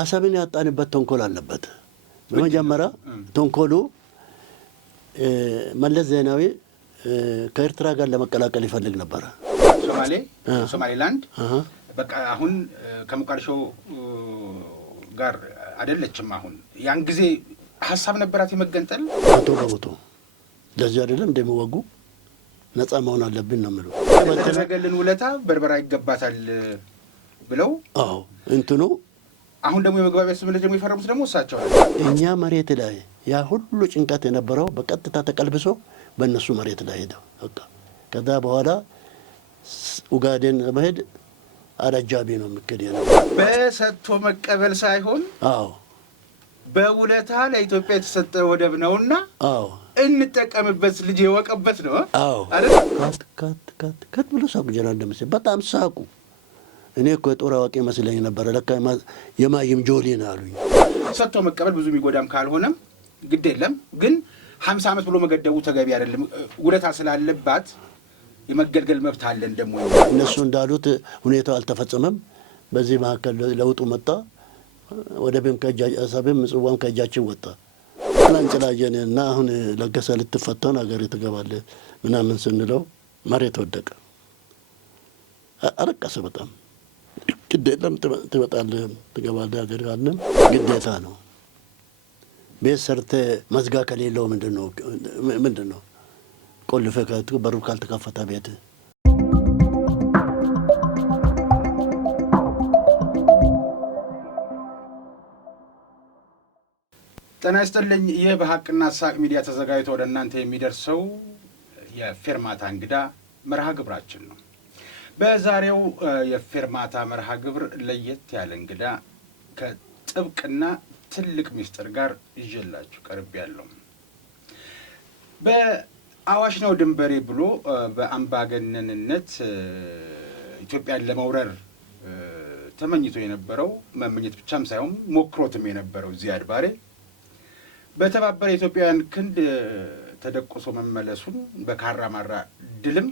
አሰብን ያጣንበት ተንኮል አለበት በመጀመሪያ ተንኮሉ መለስ ዜናዊ ከኤርትራ ጋር ለመቀላቀል ይፈልግ ነበር ሶማሌላንድ በቃ አሁን ከሞቃዲሾ ጋር አይደለችም አሁን ያን ጊዜ ሐሳብ ነበራት የመገንጠል በሞቶ ለዚህ አይደለም እንደሚወጉ ነፃ መሆን አለብን ነው ማለት በተደረገልን ውለታ በርበራ ይገባታል ብለው አዎ እንትኑ አሁን ደግሞ የመግባቢያ ስምምነት ደግሞ ይፈረሙት ደግሞ እሳቸው እኛ መሬት ላይ ያ ሁሉ ጭንቀት የነበረው በቀጥታ ተቀልብሶ በእነሱ መሬት ላይ ሄደው በቃ ከዛ በኋላ ኡጋዴን መሄድ አራጃቢ ነው የሚከደው በሰጥቶ መቀበል ሳይሆን አዎ በውለታ ለኢትዮጵያ የተሰጠ ወደብ ነውና አዎ እንጠቀምበት ልጅ የወቀበት ነው አዎ ካት ብሎ ሳቁ ጀነራል ደምሴ በጣም ሳቁ እኔ እኮ የጦር አዋቂ መስለኝ ነበር ለካ የማይም ጆሊ ነው አሉኝ ሰጥቶ መቀበል ብዙ የሚጎዳም ካልሆነም ግድ የለም ግን 50 ዓመት ብሎ መገደቡ ተገቢ አይደለም ውለታ ስላለባት የመገልገል መብት አለን ደግሞ እነሱ እንዳሉት ሁኔታው አልተፈጸመም በዚህ መካከል ለውጡ መጣ ወደብም ከጃሳብም ጽዋም ከጃችን ወጣ ላንጨላጀንና አሁን ለገሰ ልትፈተን ሀገር ትገባለ ምናምን ስንለው መሬት ወደቀ አረቀሰ በጣም ግዴታም ትመጣለህ ትገባለህ ሀገር አለን ግዴታ ነው ቤት ሰርተ መዝጋ ከሌለው ምንድነው ቆልፈ በሩ ካልተከፈተ ቤት ጤና ይስጥልኝ ይህ በሐቅና ሳቅ ሚዲያ ተዘጋጅቶ ወደ እናንተ የሚደርሰው የፌርማታ እንግዳ መርሃ ግብራችን ነው በዛሬው የፌርማታ መርሃ ግብር ለየት ያለ እንግዳ ከጥብቅና ትልቅ ሚስጥር ጋር ይዤላችሁ ቀርቤያለሁ በአዋሽ ነው ድንበሬ ብሎ በአምባገነንነት ኢትዮጵያን ለመውረር ተመኝቶ የነበረው መመኘት ብቻም ሳይሆን ሞክሮትም የነበረው ዚያድ ባሬ በተባበረ ኢትዮጵያውያን ክንድ ተደቆሶ መመለሱን በካራማራ ድልም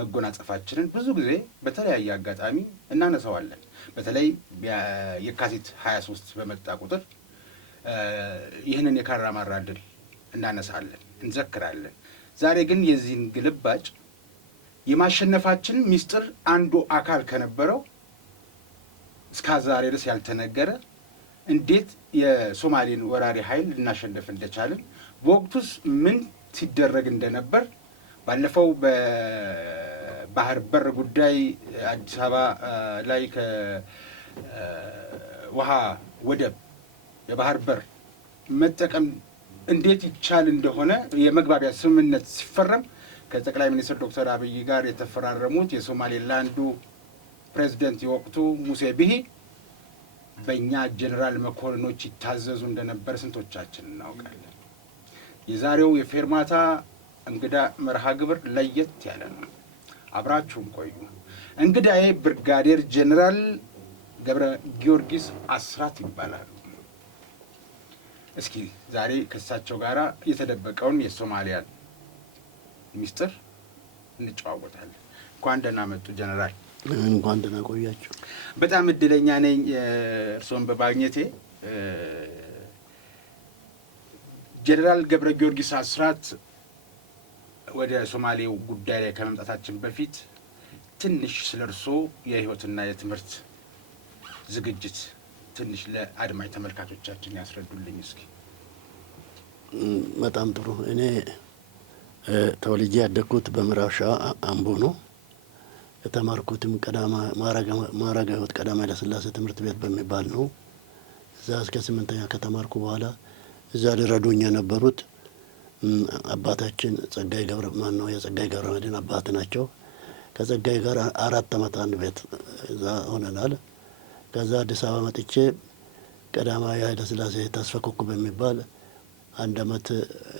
መጎናጸፋችንን ብዙ ጊዜ በተለያየ አጋጣሚ እናነሳዋለን በተለይ የካቲት 23 በመጣ ቁጥር ይህንን የካራማራ ድል እናነሳለን እንዘክራለን ዛሬ ግን የዚህን ግልባጭ የማሸነፋችን ሚስጥር አንዱ አካል ከነበረው እስከ ዛሬ ድረስ ያልተነገረ እንዴት የሶማሌን ወራሪ ኃይል ልናሸንፍ እንደቻለን በወቅቱስ ምን ሲደረግ እንደነበር ባለፈው በባህር በር ጉዳይ አዲስ አበባ ላይ ከውሃ ወደብ የባህር በር መጠቀም እንዴት ይቻል እንደሆነ የመግባቢያ ስምምነት ሲፈረም ከጠቅላይ ሚኒስትር ዶክተር አብይ ጋር የተፈራረሙት የሶማሌላንዱ ፕሬዝዳንት የወቅቱ ሙሴ ቢሂ በእኛ ጀነራል መኮንኖች ይታዘዙ እንደነበር ስንቶቻችን እናውቃለን የዛሬው የፌርማታ እንግዳ መርሃ ግብር ለየት ያለ ነው አብራችሁን ቆዩ እንግዳዬ ብርጋዴር ጀነራል ገብረ ጊዮርጊስ አስራት ይባላሉ እስኪ ዛሬ ከሳቸው ጋራ የተደበቀውን የሶማሊያን ሚስጥር እንጨዋወታለን እንኳን ደህና መጡ ጀነራል እንኳን ደህና ቆያችሁ በጣም እድለኛ ነኝ እርሶን በማግኘቴ ጀነራል ገብረ ጊዮርጊስ አስራት ወደ ሶማሌው ጉዳይ ላይ ከመምጣታችን በፊት ትንሽ ስለርሶ የህይወትና የትምህርት ዝግጅት ትንሽ ለአድማጭ ተመልካቾቻችን ያስረዱልኝ እስኪ በጣም ጥሩ እኔ ተወልጄ ያደግኩት በምዕራብ ሸዋ አምቦ ነው የተማርኩትም ማዕረገ ሕይወት ቀዳማዊ ኃይለ ሥላሴ ትምህርት ቤት በሚባል ነው እዛ እስከ 8ኛ ከተማርኩ በኋላ እዛ ረዱኝ የነበሩት አባታችን ጸጋይ ገብረ ማነው የጸጋይ ገብረ መድኅን አባት ናቸው ከጸጋይ ጋር 4 ዓመት አንድ ቤት እዛ ሆነናል ከዛ አዲስ አበባ መጥቼ ቀዳማዊ ኃይለ ሥላሴ ተስፋ ኮከብ በሚባል 1 ዓመት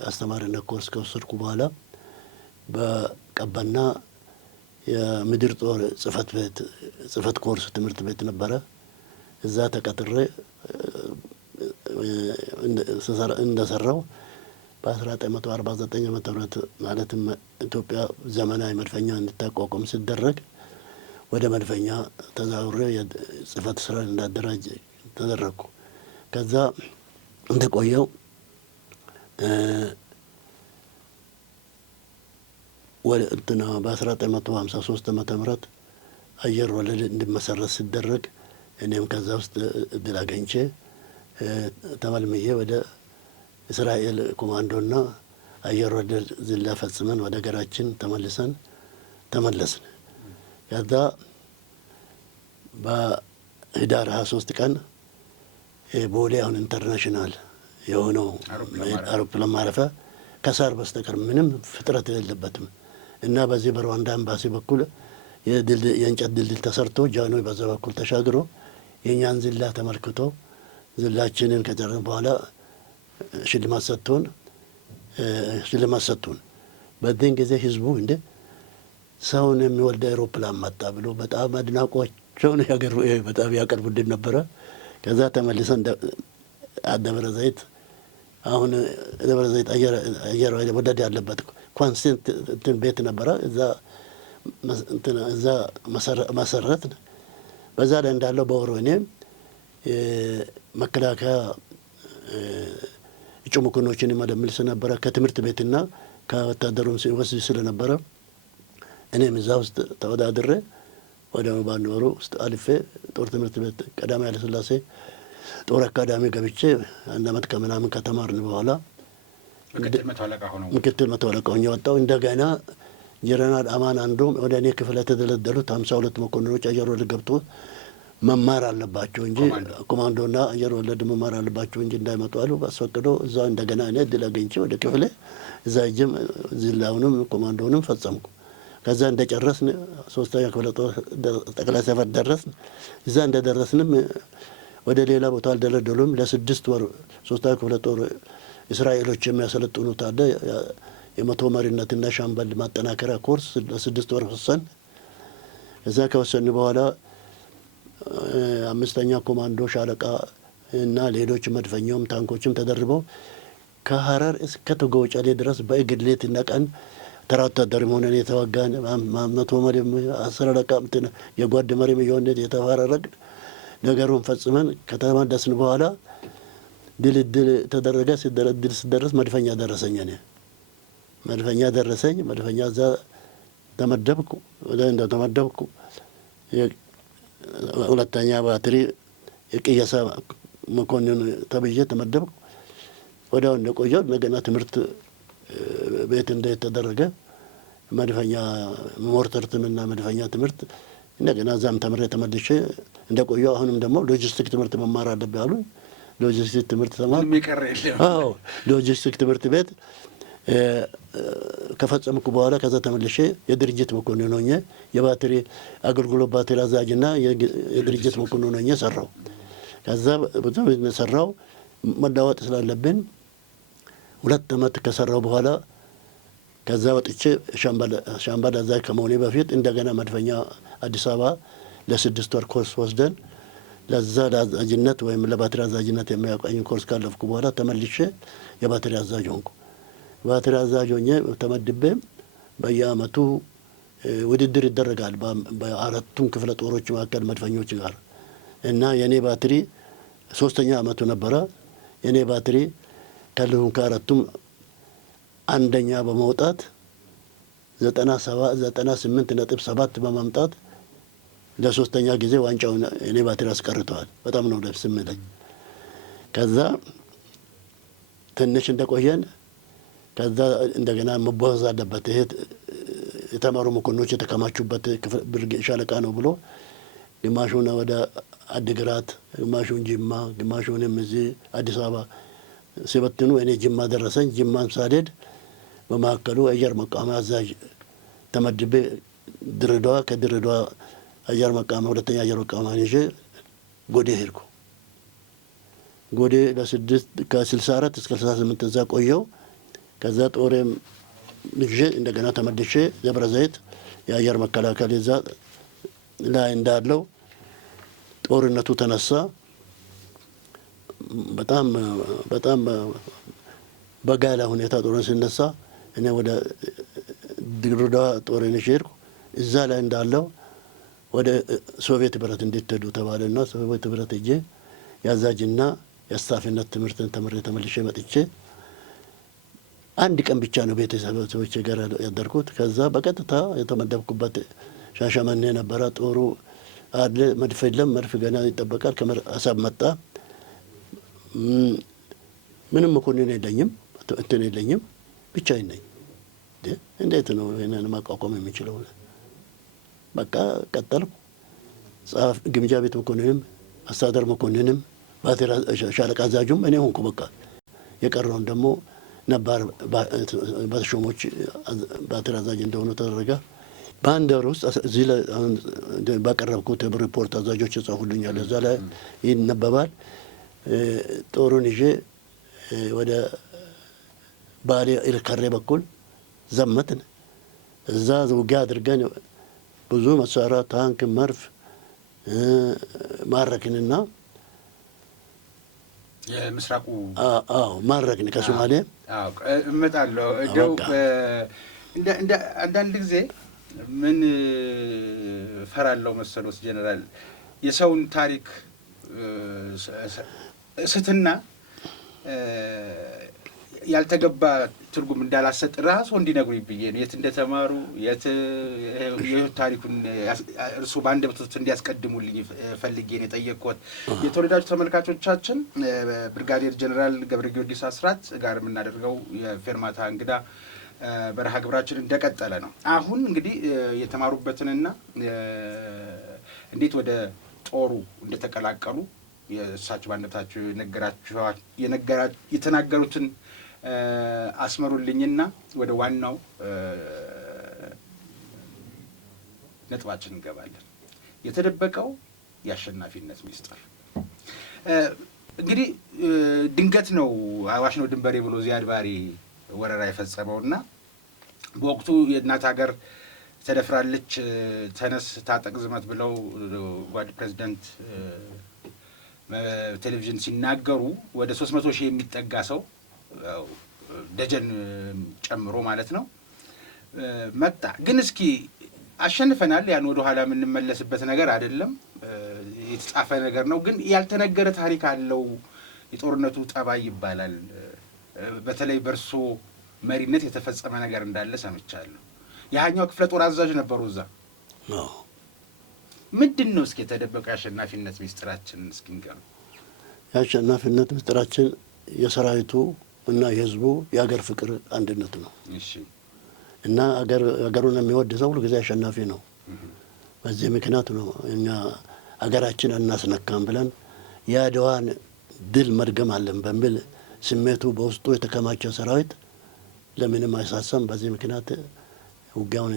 አስተማሪነት ኮርስ ከወሰድኩ በኋላ በቀበና የምድር ጦር ጽፈት ኮርስ ትምህርት ቤት ነበረ እዛ ተቀጥሬ እንደሰራው በ1949 ዓመተ ምህረት ማለትም ኢትዮጵያ ዘመናዊ መድፈኛ እንድታቋቋም ሲደረግ ወደ መድፈኛ ተዛውሬ የጽፈት ስራ እንዳደራጅ ተደረግኩ ከዛ እንደቆየው ወደ እንትና በ1953 ዓመተ ምህረት አየር ወለድ እንዲመሰረት ሲደረግ እኔም ከዛ ውስጥ እድል አገኝቼ ተመልምዬ ወደ እስራኤል ኮማንዶና አየር ወለድ ዝላ ፈጽመን ወደ ሀገራችን ተመለስን። ከዛ በህዳር 23 ቀን ቦሌ አሁን ኢንተርናሽናል የሆነው አውሮፕላን ማረፊያ ከሳር በስተቀር ምንም ፍጥረት የሌለበትም እና በዚህ በሩዋንዳ ኤምባሲ በኩል የእንጨት ድልድል ተሰርቶ ጃንሆይ በዛ በኩል ተሻግሮ የእኛን ዝላ ተመልክቶ ዝላችንን ከጨረስን በኋላ ሽልማት ሰጡን። በዚህን ጊዜ ህዝቡ እንደ ሰውን የሚወልድ አውሮፕላን መጣ ብሎ በጣም አድናቆቸውን በጣም ያቀርቡልን ነበረ። ከዛ ተመልሰን ደብረ ዘይት አሁን ደብረ ዘይት አየር ወለድ ያለበት ኮንሰንት እንትን ቤት ነበረ። እዛ መሰረት በዛ ላይ እንዳለው በወሮ እኔ መከላከያ እጩ መኮንኖችን መደምል ስለነበረ ከትምህርት ቤትና ከወታደሩም ሲወስድ ስለነበረ እኔም እዛ ውስጥ ተወዳድሬ ወደ በአንድ ወሩ ውስጥ አልፌ ጦር ትምህርት ቤት ቀዳማዊ ኃይለ ሥላሴ ጦር አካዳሚ ገብቼ 1 ዓመት ከምናምን ከተማርን በኋላ ምክትል መቶ አለቃ ሆኜ ወጣሁ። እንደገና ጀነራል አማን አንዱም ወደ እኔ ክፍል የተደለደሉት 52 መኮንኖች አየር ወለድ ገብቶ መማር አለባቸው እንጂ ኮማንዶና አየር ወለድ መማር አለባቸው እንጂ እንዳይመጡ አሉ። አስፈቅዶ እዛ እንደገና እኔ እድል አገኝቼ ወደ ክፍሌ እዛ ሄጄም ዝላውንም ኮማንዶንም ፈጸምኩ። ከዛ እንደጨረስን 3ኛ ክፍለ ጦር ጠቅላይ ሰፈር ደረስን። እዛ እንደደረስንም ወደ ሌላ ቦታ አልደለደሉም። ለ6 ወር 3ኛ ክፍለ ጦር እስራኤሎች የሚያሰለጥኑት አለ የመቶ መሪነትና ሻምበል ማጠናከሪያ ኮርስ ለ6 ወር ወሰን። እዛ ከወሰን በኋላ 5ኛ ኮማንዶ ሻለቃ እና ሌሎች መድፈኛውም ታንኮችም ተደርበው ከሀረር እስከ ተጎጫሌ ድረስ በእግር ሌትና ቀን ተራ ወታደር ሆነን የተዋጋን 100 መሪ 10 አለቃ የጓድ መሪም የሆነ የተፈራረቅ ነገሩን ፈጽመን ከተመለስን በኋላ ድልድል ተደረገ። ሲደረስ መድፈኛ ደረሰኝ። እኔ መድፈኛ እዛ ተመደብኩ። እንደተመደብኩ ሁለተኛ ባትሪ የቅየሳ መኮንን ተብዬ ተመደብኩ። ወዲያው እንደቆየሁ እንደገና ትምህርት ቤት እንደተደረገ መድፈኛ ሞርተርትና መድፈኛ ትምህርት እንደገና እዛም ተምሬ ተመልሼ እንደቆየሁ አሁንም ደግሞ ሎጂስቲክ ትምህርት መማር አለብኝ አሉ። ሎጂስቲክ ትምህርት ተማር። አዎ ሎጂስቲክ ትምህርት ቤት ከፈጸምኩ በኋላ ከዛ ተመልሼ የድርጅት መኮንን ሆኜ የባትሪ አገልግሎት ባትሪ አዛዥና የድርጅት መኮንን ሆኜ ሰራው። ከዛ ብዙ ሰራው መዳወጥ ስላለብን 2 ዓመት ከሰራው በኋላ ከዛ ወጥቼ ሻምበል አዛዥ ከመሆኔ በፊት እንደገና መድፈኛ አዲስ አበባ ለ6 ወር ኮርስ ወስደን ለዛ ለአዛዥነት ወይም ለባትሪ አዛዥነት የሚያውቃኝ ኮርስ ካለፍኩ በኋላ ተመልሼ የባትሪ አዛዥ ሆንኩ። ባትሪ አዛዥ ሆኜ ተመድቤ በየአመቱ ውድድር ይደረጋል በአራቱም ክፍለ ጦሮች መካከል መድፈኞች ጋር እና የኔ ባትሪ 3ኛ አመቱ ነበረ። የኔ ባትሪ ከአራቱም አንደኛ በመውጣት 98.7 በማምጣት ለ3ኛ ጊዜ ዋንጫውን የኔ ባትሪ አስቀርተዋል። በጣም ነው ደስ የሚለኝ። ከዛ ትንሽ እንደቆየን ከዛ እንደገና መቦዝ አለበት ይሄ የተማሩ መኮንኖች የተከማቹበት ሻለቃ ነው ብሎ ግማሹን ወደ አድግራት፣ ግማሹን ጅማ፣ ግማሹንም እዚህ አዲስ አበባ ሲበትኑ እኔ ጅማ ደረሰኝ። ጅማን ሳልሄድ በመካከሉ አየር መቃወሚያ አዛዥ ተመድቤ ድሬዳዋ፣ ከድሬዳዋ አየር መቃወሚያ 2ኛ አየር መቃወሚያ ይዤ ጎዴ ሄድኩ። ጎዴ ከ64 እስከ 68 እዛ ቆየው። ከዛ ጦሬም ልጄ እንደገና ተመልሼ ደብረ ዘይት የአየር መከላከል እዛ ላይ እንዳለው ጦርነቱ ተነሳ። በጣም በጋለ ሁኔታ ጦርነት ሲነሳ እኔ ወደ ድሬዳዋ ጦሬን ሄድኩ። እዛ ላይ እንዳለው ወደ ሶቪየት ህብረት እንድትሄዱ ተባለና ሶቪየት ህብረት ሄጄ የአዛዥና የስታፍነት ትምህርትን ተምሬ ተመልሼ መጥቼ አንድ ቀን ብቻ ነው ቤተሰቦቼ ጋር ያደርኩት። ከዛ በቀጥታ የተመደብኩበት ሻሸመኔ ነበረ። ጦሩ አለ፣ መድፍ የለም፣ መድፍ ገና ይጠበቃል። ከአሰብ መጣ። ምንም መኮንን የለኝም፣ እንትን የለኝም፣ ብቻዬን ነኝ። እንዴት ነው ይሄንን ማቋቋም የሚችለው? በቃ ቀጠልኩ። ግምጃ ቤት መኮንንም አስተዳደር መኮንንም ሻለቃ አዛዡም እኔ ሆንኩ። በቃ የቀረውን ደግሞ ነባር በተሾሞች ባትር አዛዥ እንደሆኑ ተደረገ። በአንድ ወር ውስጥ እዚህ ላይ ባቀረብኩት ሪፖርት አዛዦች ይጻፉልኛል፣ እዛ ላይ ይነበባል። ጦሩን ይዤ ወደ ባሌ ኢልከሬ በኩል ዘመትን። እዛ ውጊያ አድርገን ብዙ መሳሪያ፣ ታንክ፣ መርፍ ማረክንና የምስራቁ ማረክን ከሶማሌ እመጣለሁ። እንደው እንደ አንዳንድ ጊዜ ምን ፈራለሁ መሰሎት ጀነራል፣ የሰውን ታሪክ ስትና ያልተገባ ትርጉም እንዳላሰጥ ራሱ እንዲነግሩኝ ብዬ ነው። የት እንደተማሩ የት ታሪኩን እርሱ በአንድ በቶት እንዲያስቀድሙልኝ ፈልጌ ነው የጠየቅኩት። የተወደዳችሁ ተመልካቾቻችን ብርጋዴር ጀነራል ገብረ ጊዮርጊስ አስራት ጋር የምናደርገው የፌርማታ እንግዳ መርሃ ግብራችን እንደቀጠለ ነው። አሁን እንግዲህ የተማሩበትንና እንዴት ወደ ጦሩ እንደተቀላቀሉ የእሳቸው ባንደበታቸው የተናገሩትን አስመሩልኝና ወደ ዋናው ነጥባችን እንገባለን። የተደበቀው የአሸናፊነት ሚስጥር እንግዲህ ድንገት ነው አዋሽ ነው ድንበሬ ብሎ ዚያድ ባሬ ወረራ የፈጸመውና በወቅቱ የእናት ሀገር ተደፍራለች፣ ተነስ ታጠቅ ዝመት ብለው ጓድ ፕሬዚደንት ቴሌቪዥን ሲናገሩ ወደ 300 ሺህ የሚጠጋ ሰው ደጀን ጨምሮ ማለት ነው መጣ። ግን እስኪ አሸንፈናል፣ ያን ወደ ኋላ የምንመለስበት ነገር አይደለም፣ የተጻፈ ነገር ነው። ግን ያልተነገረ ታሪክ አለው። የጦርነቱ ጠባይ ይባላል። በተለይ በእርሶ መሪነት የተፈጸመ ነገር እንዳለ ሰምቻለሁ። የሃኛው ክፍለ ጦር አዛዥ ነበሩ እዛ። ምንድን ነው እስኪ የተደበቀው የአሸናፊነት ሚስጥራችን? እስኪ ንገሩ። የአሸናፊነት ሚስጥራችን የሰራዊቱ እና የህዝቡ የሀገር ፍቅር አንድነት ነው። እሺ። እና ሀገሩን የሚወድ ሰው ሁሉ ጊዜ አሸናፊ ነው። በዚህ ምክንያት ነው እኛ ሀገራችን አናስነካም ብለን የአድዋን ድል መድገም አለን በሚል ስሜቱ በውስጡ የተከማቸው ሰራዊት ለምንም አይሳሳም። በዚህ ምክንያት ውጊያውን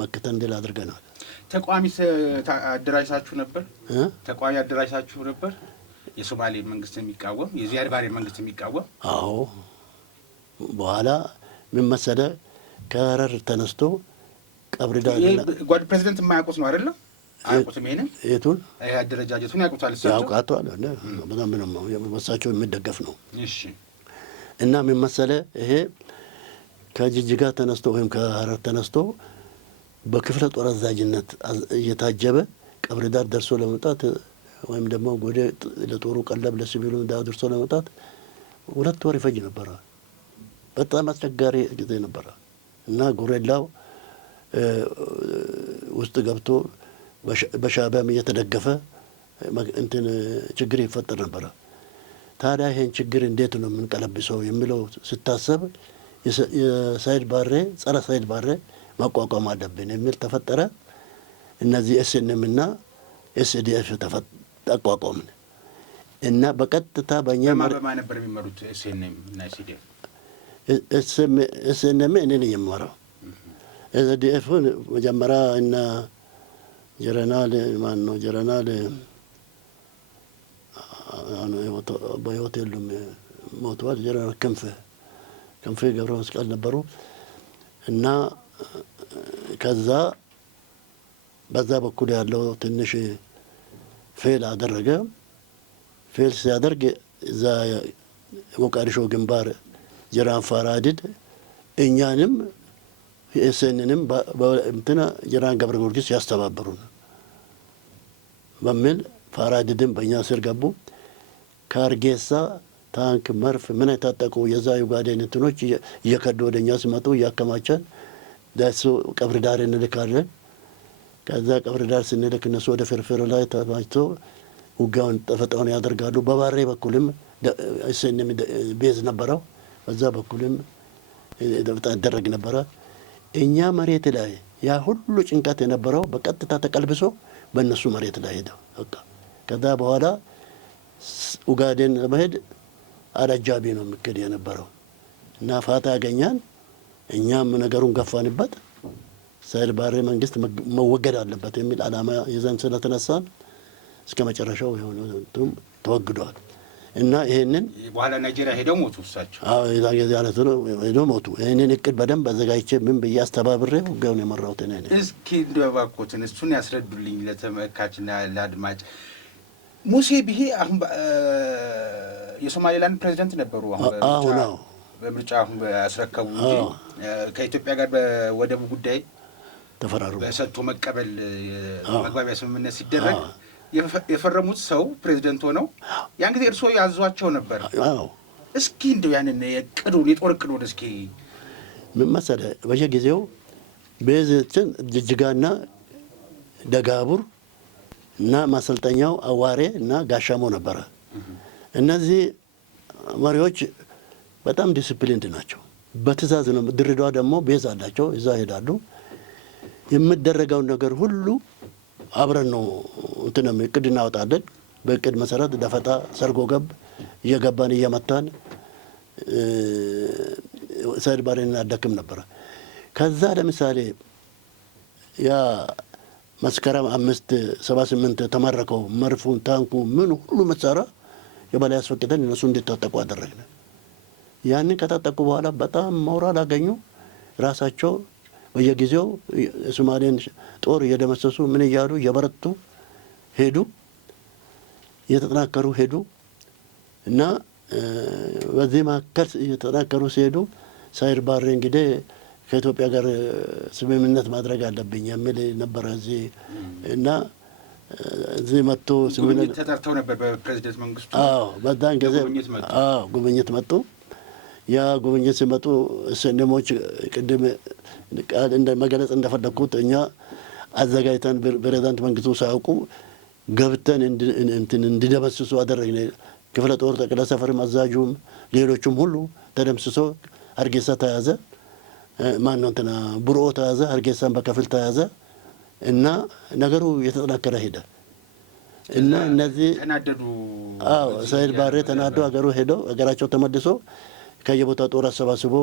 መክተን ድል አድርገናል። ተቋሚ አደራጅታችሁ ነበር? ተቋሚ አደራጅታችሁ ነበር? የሶማሌ መንግስት የሚቃወም የዚያድ ባሬ መንግስት የሚቃወም? አዎ። በኋላ ምን መሰለህ፣ ከሀረር ተነስቶ ቀብሪ ዳር ጓድ ፕሬዚደንት የማያውቁት ነው አይደለም? አያውቁትም። ይሄንን የቱን አደረጃጀቱን ያውቁታል? ያውቃቷል። በጣም ነው በሳቸው የሚደገፍ ነው። እሺ። እና ምን መሰለህ፣ ይሄ ከጅጅጋ ተነስቶ ወይም ከሀረር ተነስቶ በክፍለ ጦር አዛዥነት እየታጀበ ቀብሪ ዳር ደርሶ ለመውጣት ወይም ደግሞ ወደ ለጦሩ ቀለብ ለሲቪሉ ደርሶ ለመውጣት 2 ወር ይፈጅ ነበረ። በጣም አስቸጋሪ ጊዜ ነበረ እና ጎሬላው ውስጥ ገብቶ በሻዕቢያም እየተደገፈ እንትን ችግር ይፈጠር ነበረ። ታዲያ ይሄን ችግር እንዴት ነው የምንቀለብሰው የሚለው ስታሰብ የሳይድ ባሬ ጸረ ሳይድ ባሬ ማቋቋም አለብን የሚል ተፈጠረ። እነዚህ ኤስኤንኤም እና ኤስዲኤፍ ተቋቋምን እና በቀጥታ በእኛ በማን ነበር የሚመሩት? ኤስኤንኤም እና ኤስዲኤፍ? ኤስኤንኤም እኔ ነኝ የምመራው። ኤስዲኤፍ መጀመሪያ እና ጀረናል ማን ነው ጀረናል በህይወት የሉም ሞተዋል። ጀረናል ክንፍ ገብረ መስቀል ነበሩ እና ከዛ በዛ በኩል ያለው ትንሽ ፌል አደረገ። ፌል ሲያደርግ እዛ ሞቃዲሾ ግንባር ጀራን ፋራዲድ እኛንም ኤስኤንንም እንትና ጀራን ገብረ ጊዮርጊስ ያስተባበሩን በሚል ፋራዲድም በእኛ ስር ገቡ። ከአርጌሳ ታንክ መርፍ ምን የታጠቁ የዛ ዩጋዴን እንትኖች እየከዱ ወደኛ ሲመጡ እያከማቸን ደሱ ቀብር ዳር እንልካለን። ከዛ ቀብር ዳር ስንልክ እነሱ ወደ ፍርፍር ላይ ተማጭቶ ውጊያውን ተፈጣውን ያደርጋሉ። በባሬ በኩልም እሰንም ቤዝ ነበረው። በዛ በኩልም ይደረግ ነበረ። እኛ መሬት ላይ ያ ሁሉ ጭንቀት የነበረው በቀጥታ ተቀልብሶ በእነሱ መሬት ላይ ሄደ። በቃ ከዛ በኋላ ኡጋዴን ለመሄድ አረጃቢ ነው የሚከድ የነበረው እና ፋታ ያገኛን። እኛም ነገሩን ገፋንበት። ሰይድ ባሬ መንግስት መወገድ አለበት የሚል ዓላማ ይዘን ስለተነሳን እስከ መጨረሻው የሆነቱም ተወግዷል። እና ይሄንን በኋላ ናይጄሪያ ሄደው ሞቱ እሳቸው። አዎ ሄደው ሞቱ። ይሄንን እቅድ በደንብ አዘጋጅቼ ምን ብዬ አስተባብሬ ውጊያውን የመራሁት እኔ ነኝ። እስኪ እንደባኮትን እሱን ያስረዱልኝ ለተመልካችና ለአድማጭ። ሙሴ ቢሂ አሁን የሶማሌላንድ ፕሬዚደንት ነበሩ። አሁን በምርጫ አሁን ያስረከቡ እንጂ ከኢትዮጵያ ጋር በወደቡ ጉዳይ ተፈራሩ። በሰጥቶ መቀበል መግባቢያ ስምምነት ሲደረግ የፈረሙት ሰው ፕሬዚደንት ሆነው ያን ጊዜ እርስዎ ያዟቸው ነበር። እስኪ እንደው ያንን የቅዱን የጦር ቅዱን እስኪ ምን መሰለህ፣ በየጊዜው ቤዝችን ጅጅጋና ደጋቡር እና ማሰልጠኛው አዋሬ እና ጋሻሞ ነበረ። እነዚህ መሪዎች በጣም ዲሲፕሊንድ ናቸው። በትእዛዝ ነው። ድሬዳዋ ደግሞ ቤዝ አላቸው። እዛ ሄዳሉ። የምደረገውን ነገር ሁሉ አብረን ነው እንትንም እቅድ እናወጣለን። በእቅድ መሰረት ደፈጣ፣ ሰርጎ ገብ እየገባን እየመታን ሰይድ ባሬን እናደክም ነበረ። ከዛ ለምሳሌ ያ መስከረም 5/78 ተማረከው መርፉን፣ ታንኩ፣ ምን ሁሉ መሳሪያ የበላይ አስፈቅደን እነሱ እንዲታጠቁ አደረግን። ያንን ከታጠቁ በኋላ በጣም ሞራል አገኙ። ራሳቸው በየጊዜው የሶማሌን ጦር እየደመሰሱ ምን እያሉ እየበረቱ ሄዱ፣ እየተጠናከሩ ሄዱ እና በዚህ መካከል እየተጠናከሩ ሲሄዱ ሰይድ ባሬ እንግዲህ ከኢትዮጵያ ጋር ስምምነት ማድረግ አለብኝ የሚል ነበረ እዚህ እና እዚህ መጥቶ ስምምነት ተጠርተው ነበር በፕሬዝዳንት መንግስቱ። በዛን ጊዜ ጉብኝት መጡ። ያ ጉብኝት ሲመጡ ስንሞች ቅድም እንደ መገለጽ እንደፈለግኩት እኛ አዘጋጅተን ፕሬዝዳንት መንግስቱ ሳያውቁ ገብተን እንዲደመስሱ አደረግን። ክፍለ ጦር ጠቅላይ ሰፈርም አዛዡም ሌሎቹም ሁሉ ተደምስሶ ሀርጌሳ ተያዘ። ማነው እንትና ቡርኦ ተያዘ። ሀርጌሳን በከፊል ተያዘ እና ነገሩ የተጠናከረ ሄደ እና እነዚህ ተናደዱ። ሰይድ ባሬ ተናዶ ሀገሩ ሄደው ሀገራቸው ተመልሶ ከየቦታ ጦር አሰባስቦ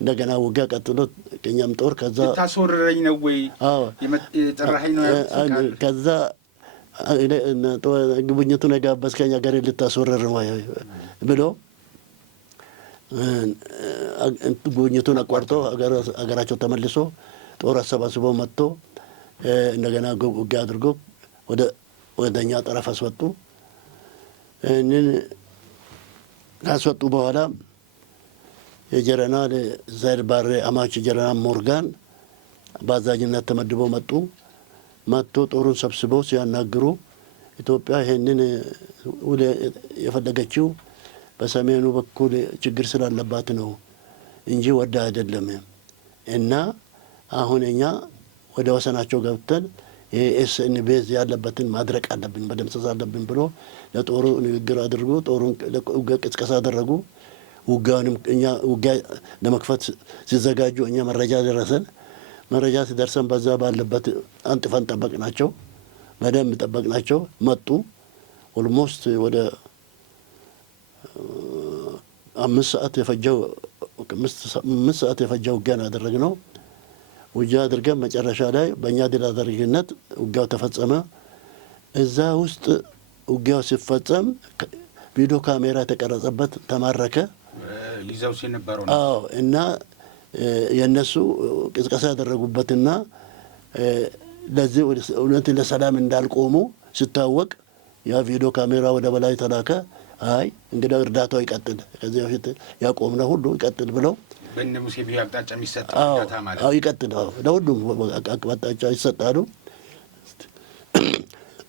እንደገና ውጊያ ቀጥሎ ከኛም ጦር ከዛ ታስወረረኝ ነው ወይ የጠራኸኝ ነው ያልኩት። ከዛ ጉብኝቱን የጋበዝከኝ ሀገር ልታስወረር ነው ብሎ ጉብኝቱን አቋርጦ ሀገራቸው ተመልሶ ጦር አሰባስቦ መጥቶ እንደገና ውጊያ አድርጎ ወደኛ ጠረፍ አስወጡ። ይህንን ካስወጡ በኋላ የጀነራል ሰይድ ባሬ አማች ጀነራል ሞርጋን በአዛዥነት ተመድበው መጥቶ ጦሩን ሰብስበው ሲያናግሩ ኢትዮጵያ ይህንን የፈለገችው በሰሜኑ በኩል ችግር ስላለባት ነው እንጂ ወዳ አይደለም እና አሁን እኛ ወደ ወሰናቸው ገብተን የኤስኤን ቤዝ ያለበትን ማድረቅ አለብን፣ መደምሰስ አለብን ብሎ ለጦሩ ንግግር አድርጎ ጦሩን ቅስቀሳ አደረጉ። ውጊያውንም እኛ ውጊያ ለመክፈት ሲዘጋጁ እኛ መረጃ ደረሰን። መረጃ ሲደርሰን በዛ ባለበት አንጥፈን ጠበቅናቸው፣ በደንብ ጠበቅናቸው። መጡ። ኦልሞስት ወደ 5 ሰዓት የፈጀው ውጊያ ነው ያደረግነው። ውጊያ አድርገን መጨረሻ ላይ በእኛ ድል አድራጊነት ውጊያው ተፈጸመ። እዛ ውስጥ ውጊያው ሲፈጸም ቪዲዮ ካሜራ የተቀረጸበት ተማረከ። ይዘው ሲነበረው እና የእነሱ ቅስቀሳ ያደረጉበትና ለዚህ እውነት ለሰላም እንዳልቆሙ ሲታወቅ ያ ቪዲዮ ካሜራ ወደ በላይ ተላከ። አይ እንግዲህ እርዳታው ይቀጥል፣ ከዚህ በፊት ያቆምነው ሁሉ ይቀጥል ብለው በእነ ሙሴ ቢሂ አቅጣጫ የሚሰጠው እርዳታ ማለት ነው። ይቀጥል፣ ለሁሉም አቅጣጫ ይሰጣሉ።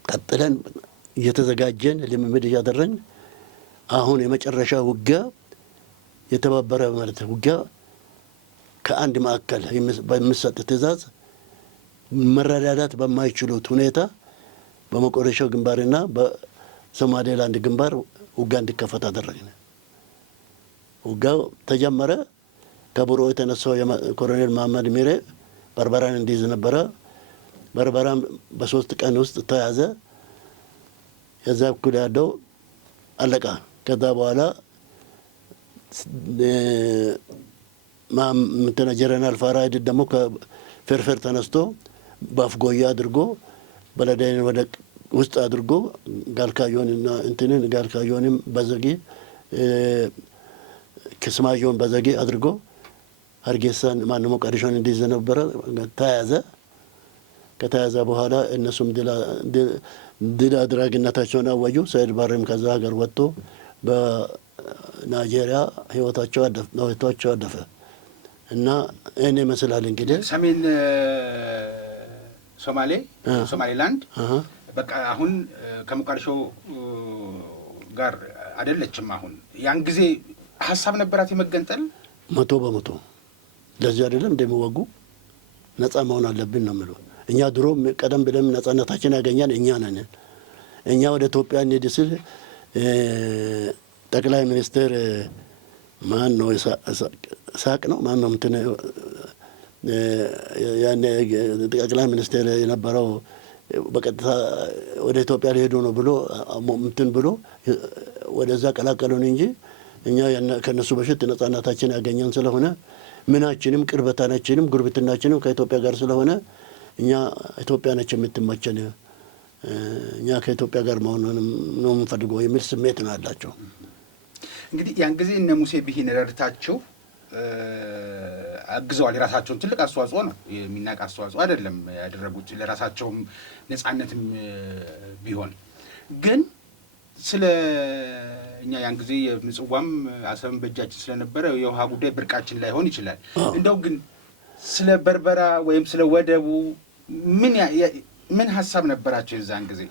ቀጥለን እየተዘጋጀን ልምምድ እያደረግን አሁን የመጨረሻ ውጊያ የተባበረ ማለት ውጊያ ከአንድ ማዕከል በሚሰጥ ትእዛዝ መረዳዳት በማይችሉት ሁኔታ በሞቃዲሾ ግንባርና በሶማሌላንድ ግንባር ውጊያ እንዲከፈት አደረግን። ውጊያው ተጀመረ። ከቡሮ የተነሳው ኮሎኔል መሐመድ ሚሬ በርበራን እንዲይዝ ነበረ። በርበራን በ3 ቀን ውስጥ ተያዘ። የዛ በኩል ያለው አለቃ። ከዛ በኋላ ጀነራል ፋራይድ ደግሞ ከፍርፍር ተነስቶ በአፍጎያ አድርጎ በለዳይን ወደ ውስጥ አድርጎ ጋልካዮንና ጋልካዮንም በዘጌ ክስማዮን በዘጌ አድርጎ ሀርጌሳን ሞቃዲሾን እንዲይዝ ነበረ። ተያዘ። ከተያዘ በኋላ እነሱም ድል አድራጊነታቸውን አወጁ። ሰይድ ባሬም ከዛ ሀገር ወጥቶ በናይጄሪያ ህይወታቸው አለፈ እና እኔ ይመስላል እንግዲህ ሰሜን ሶማሌላንድ በቃ አሁን ከሞቃዲሾ ጋር አይደለችም። አሁን ያን ጊዜ ሀሳብ ነበራት የመገንጠል 100%። ለዚህ አይደለም እንደሚወጉ ነፃ መሆን አለብን ነው የሚለው። እኛ ድሮ ቀደም ብለን ነፃነታችን ያገኛል እኛ ነን። እኛ ወደ ኢትዮጵያ እንሂድ ስል ጠቅላይ ሚኒስትር ማን ነው ሳቅ ነው ማን ነው እንትን ያኔ ጠቅላይ ሚኒስትር የነበረው በቀጥታ ወደ ኢትዮጵያ ሊሄዱ ነው ብሎ እንትን ብሎ ወደዛ ቀላቀሉን እንጂ እኛ ከነሱ በፊት ነፃነታችን ያገኘን ስለሆነ ምናችንም ቅርበታችንም ጉርብትናችንም ከኢትዮጵያ ጋር ስለሆነ እኛ ኢትዮጵያ ነች የምትመቸን፣ እኛ ከኢትዮጵያ ጋር መሆን ነው የምንፈልገው የሚል ስሜት ነው ያላቸው። እንግዲህ ያን ጊዜ እነ ሙሴ ቢሂን ረድታቸው አግዘዋል። የራሳቸውን ትልቅ አስተዋጽኦ ነው፣ የሚናቅ አስተዋጽኦ አይደለም ያደረጉት። ለራሳቸውም ነፃነትም ቢሆን ግን ስለ እኛ ያን ጊዜ የምጽዋም አሰብም በእጃችን ስለነበረ የውሃ ጉዳይ ብርቃችን ላይሆን ይችላል። እንደው ግን ስለ በርበራ ወይም ስለ ወደቡ ምን ሀሳብ ነበራቸው የዛን ጊዜ?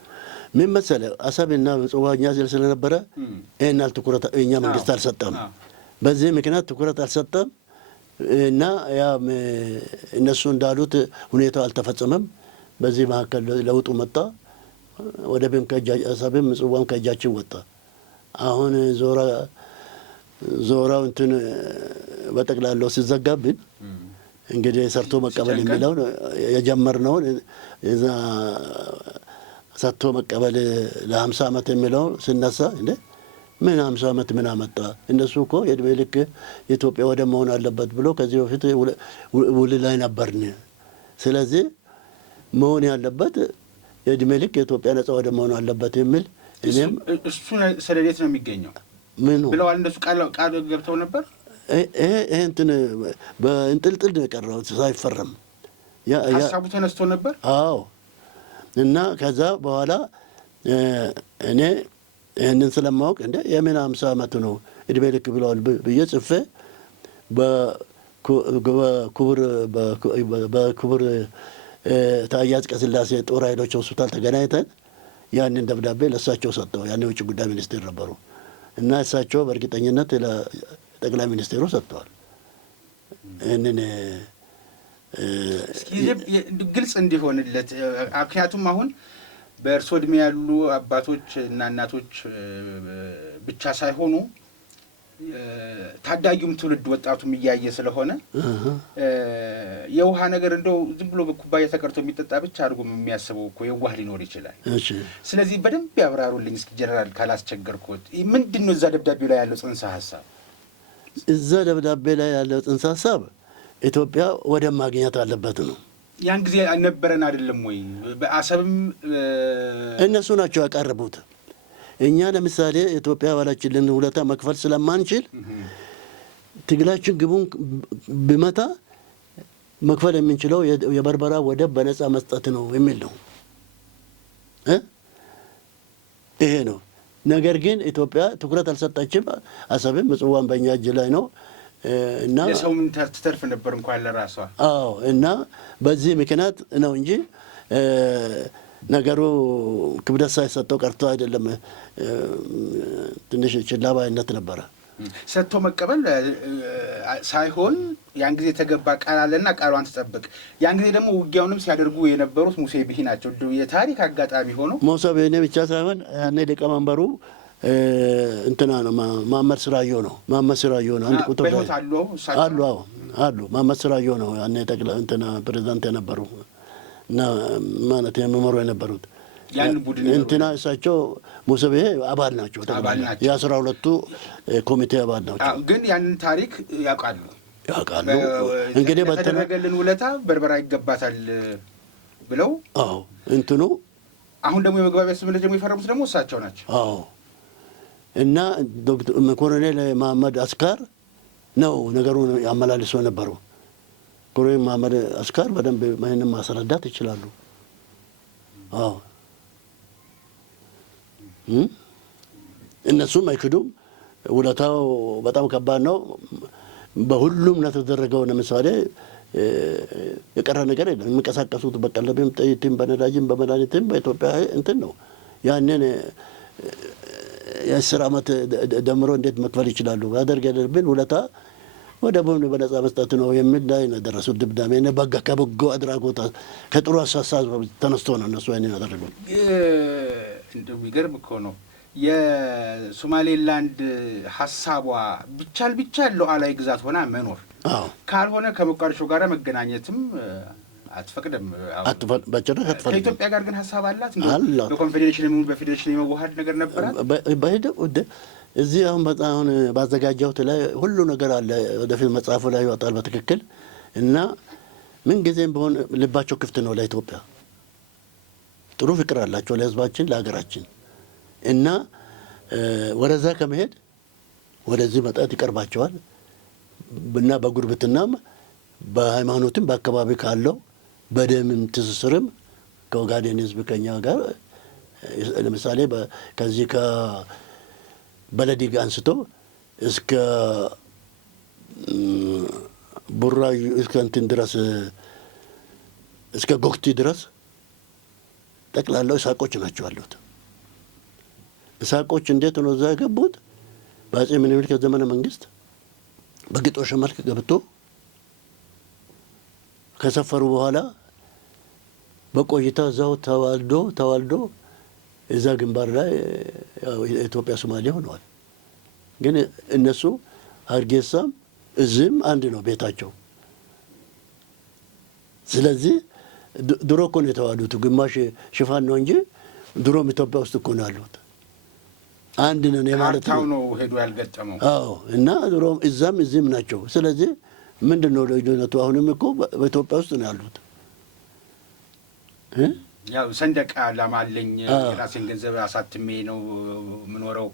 ምን መሰለህ አሰብና ምጽዋ እኛ ስለነበረ ይሄን ትኩረት እኛ መንግስት አልሰጠም። በዚህ ምክንያት ትኩረት አልሰጠም እና ያ እነሱ እንዳሉት ሁኔታው አልተፈጸመም። በዚህ መካከል ለውጡ መጣ። ወደብም አሰብም ምጽዋም ከእጃችን ወጣ። አሁን ዞራው እንትን በጠቅላላው ሲዘጋብን እንግዲህ ሰርቶ መቀበል የሚለውን የጀመርነውን እዛ ሰርቶ መቀበል ለ50 ዓመት የሚለው ሲነሳ እንዴ ምን 50 ዓመት ምን አመጣ? እነሱ እኮ የዕድሜ ልክ የኢትዮጵያ ወደብ መሆን አለበት ብሎ ከዚህ በፊት ውል ላይ ነበርን። ስለዚህ መሆን ያለበት የዕድሜ ልክ የኢትዮጵያ ነጻ ወደብ መሆን አለበት የሚል እኔም እሱ ሰሌት ነው የሚገኘው ምን ብለዋል። እነሱ ቃል ገብተው ነበር። ይሄ እንትን በእንጥልጥል ነው የቀረው ሳይፈረም ሀሳቡ ተነስቶ ነበር። አዎ እና ከዛ በኋላ እኔ ይህንን ስለማወቅ እንደ የምን 50 ዓመቱ ነው እድሜ ልክ ብለዋል ብዬ ጽፌ በክቡር ታዬ አጽቀሥላሴ ጦር ኃይሎች ሆስፒታል ተገናኝተን ያንን ደብዳቤ ለእሳቸው ሰጠው። ያኔ ውጭ ጉዳይ ሚኒስቴር ነበሩ እና እሳቸው በእርግጠኝነት ለጠቅላይ ሚኒስቴሩ ሰጥተዋል። ይህንን ግልጽ እንዲሆንለት ምክንያቱም አሁን በእርሶ እድሜ ያሉ አባቶች እና እናቶች ብቻ ሳይሆኑ ታዳጊውም ትውልድ ወጣቱም እያየ ስለሆነ የውሃ ነገር እንደው ዝም ብሎ በኩባያ ተቀርቶ የሚጠጣ ብቻ አድርጎ የሚያስበው እኮ የዋህ ሊኖር ይችላል። ስለዚህ በደንብ ያብራሩልኝ እስኪ ጀነራል ካላስቸገርኩት። ምንድን ነው እዛ ደብዳቤው ላይ ያለው ጽንሰ ሀሳብ? እዛ ደብዳቤ ላይ ያለው ጽንሰ ሀሳብ ኢትዮጵያ ወደብ ማግኘት አለበት ነው። ያን ጊዜ አልነበረን አይደለም ወይ? በአሰብም እነሱ ናቸው ያቀረቡት። እኛ ለምሳሌ ኢትዮጵያ ባላችልን ውለታ መክፈል ስለማንችል ትግላችን ግቡን ቢመታ መክፈል የምንችለው የበርበራ ወደብ በነፃ መስጠት ነው የሚል ነው። ይሄ ነው። ነገር ግን ኢትዮጵያ ትኩረት አልሰጣችም። አሰብም ምጽዋም በእኛ እጅ ላይ ነው እና የሰውም ትተርፍ ነበር እንኳን ለራሷ። አዎ እና በዚህ ምክንያት ነው እንጂ ነገሩ ክብደት ሳይሰጠው ቀርቶ አይደለም፣ ትንሽ ችላ ባይነት ነበረ። ሰጥቶ መቀበል ሳይሆን ያን ጊዜ የተገባ ቃል አለና ቃሏን ትጠብቅ። ያን ጊዜ ደግሞ ውጊያውንም ሲያደርጉ የነበሩት ሙሴ ቢሂ ናቸው። የታሪክ አጋጣሚ ሆኖ ሙሴ ቢሂ ብቻ ሳይሆን ያኔ ሊቀመንበሩ እንትና ነው መሐመድ ስራዮ ነው። መሐመድ ስራዮ ነው አንድ ቁጥር አሉ መሐመድ ስራዮ ነው ያኔ ጠቅላይ እንትና ፕሬዝዳንት የነበሩ እና ማለት የሚመሩ የነበሩት ያን ቡድን እንትና እሳቸው ሙሴ ቢሂ አባል ናቸው። የ12ቱ ኮሚቴ አባል ናቸው። ግን ያንን ታሪክ ያውቃሉ። እንግዲህ በተደረገልን ውለታ በርበራ ይገባታል ብለው እንትኑ አሁን ደግሞ የመግባቢያ ስምምነት ደግሞ የፈረሙት ደግሞ እሳቸው ናቸው። እና ኮሎኔል መሐመድ አስካር ነው ነገሩን ያመላልሰው ነበሩ። ኮሎኔል መሐመድ አስካር በደንብ ይህንን ማስረዳት ይችላሉ። እነሱም አይክዱም። ውለታው በጣም ከባድ ነው። በሁሉም ለተደረገው ለምሳሌ የቀረ ነገር የለም። የሚንቀሳቀሱት በቀለብም ጥይትም በነዳጅም በመድኃኒትም በኢትዮጵያ እንትን ነው። ያንን የ10 ዓመት ደምሮ እንዴት መክፈል ይችላሉ? ያደርግ የለብን ውለታ ወደ ቦምብ በነጻ መስጠት ነው የሚል ላይ ነው የደረሱት ድምዳሜ። ከበጎ አድራጎት ከጥሩ አሳሳብ ተነስቶ ነው እነሱ ያንን ያደረጉት። እንደው የሚገርም እኮ ነው። የሶማሌላንድ ሀሳቧ ቢቻል ሉዓላዊ ግዛት ሆና መኖር ካልሆነ ከሞቃዲሾ ጋር መገናኘትም አትፈቅድም። በጭራሽ አትፈቅድም። ከኢትዮጵያ ጋር ግን ሀሳብ አላት። በኮንፌዴሬሽን በፌዴሬሽን የመዋሃድ ነገር ነበራት። እዚህ አሁን በጣም ባዘጋጀሁት ላይ ሁሉ ነገር አለ። ወደፊት መጽሐፉ ላይ ይወጣል በትክክል እና ምንጊዜም ቢሆን ልባቸው ክፍት ነው ለኢትዮጵያ። ጥሩ ፍቅር አላቸው ለሕዝባችን ለሀገራችን እና ወደዛ ከመሄድ ወደዚህ መጣት ይቀርባቸዋል እና በጉርብትናም በሃይማኖትም በአካባቢ ካለው በደምም ትስስርም ከኦጋዴን ሕዝብ ከኛ ጋር ለምሳሌ ከዚህ ከበለዲ አንስቶ እስከ ቡራዩ እስከ እንትን ድረስ እስከ ጎክቲ ድረስ ጠቅላላው ኢሳቆች ናቸው አሉት። ኢሳቆች እንዴት ነው እዛ የገቡት? በአጼ ምኒልክ ዘመነ መንግስት በግጦሽ መልክ ገብቶ ከሰፈሩ በኋላ በቆይታ እዛው ተዋልዶ እዛ ግንባር ላይ የኢትዮጵያ ሶማሌ ሆነዋል። ግን እነሱ ሀርጌሳም እዚህም አንድ ነው ቤታቸው። ስለዚህ ድሮ እኮ ነው የተዋሉት። ግማሽ ሽፋን ነው እንጂ ድሮም ኢትዮጵያ ውስጥ እኮ ነው ያሉት። አንድ ነን የማለት ነው ሄዶ ያልገጠመው። እና ድሮም እዛም እዚህም ናቸው። ስለዚህ ምንድን ነው ልዩነቱ? አሁንም እኮ በኢትዮጵያ ውስጥ ነው ያሉት። ያው ሰንደቅ ዓላማ አለኝ፣ የራሴን ገንዘብ አሳትሜ ነው የምኖረው፣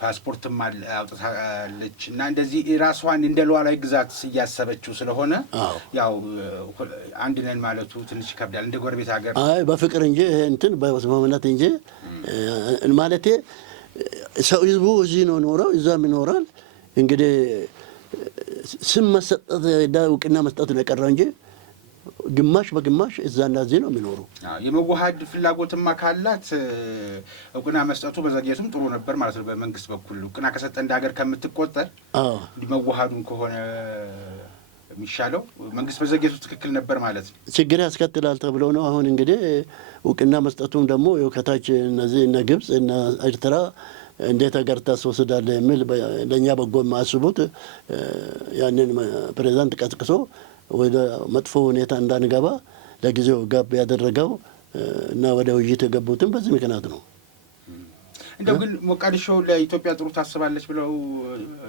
ፓስፖርትም አውጥታለች እና እንደዚህ ራሷን እንደ ሉዓላዊ ግዛት እያሰበችው ስለሆነ ያው አንድ ነን ማለቱ ትንሽ ይከብዳል። እንደ ጎረቤት ሀገር በፍቅር እንጂ እንትን በስምምነት እንጂ ማለቴ ሰው ህዝቡ እዚህ ነው ኖረው እዛም ይኖራል። እንግዲህ ስም መሰጠት እውቅና መስጠት ነው የቀረው እንጂ ግማሽ በግማሽ እዛና እዚህ ነው የሚኖሩ። የመዋሃድ ፍላጎትማ ካላት እውቅና መስጠቱ በዘግየቱም ጥሩ ነበር ማለት ነው። በመንግስት በኩል እውቅና ከሰጠ እንደ ሀገር ከምትቆጠር መዋሃዱን ከሆነ የሚሻለው መንግስት በዘግየቱ ትክክል ነበር ማለት ነው። ችግር ያስከትላል ተብሎ ነው አሁን እንግዲህ እውቅና መስጠቱም ደግሞ ከታች እነዚህ እነ ግብጽ እነ ኤርትራ እንዴት ሀገር ታስወስዳለህ የሚል ለእኛ በጎ የማያስቡት ያንን ፕሬዚዳንት ቀስቅሶ ወደ መጥፎ ሁኔታ እንዳንገባ ለጊዜው ጋብ ያደረገው እና ወደ ውይይት የገቡትም በዚህ ምክንያት ነው። እንደው ግን ሞቃዲሾ ለኢትዮጵያ ጥሩ ታስባለች ብለው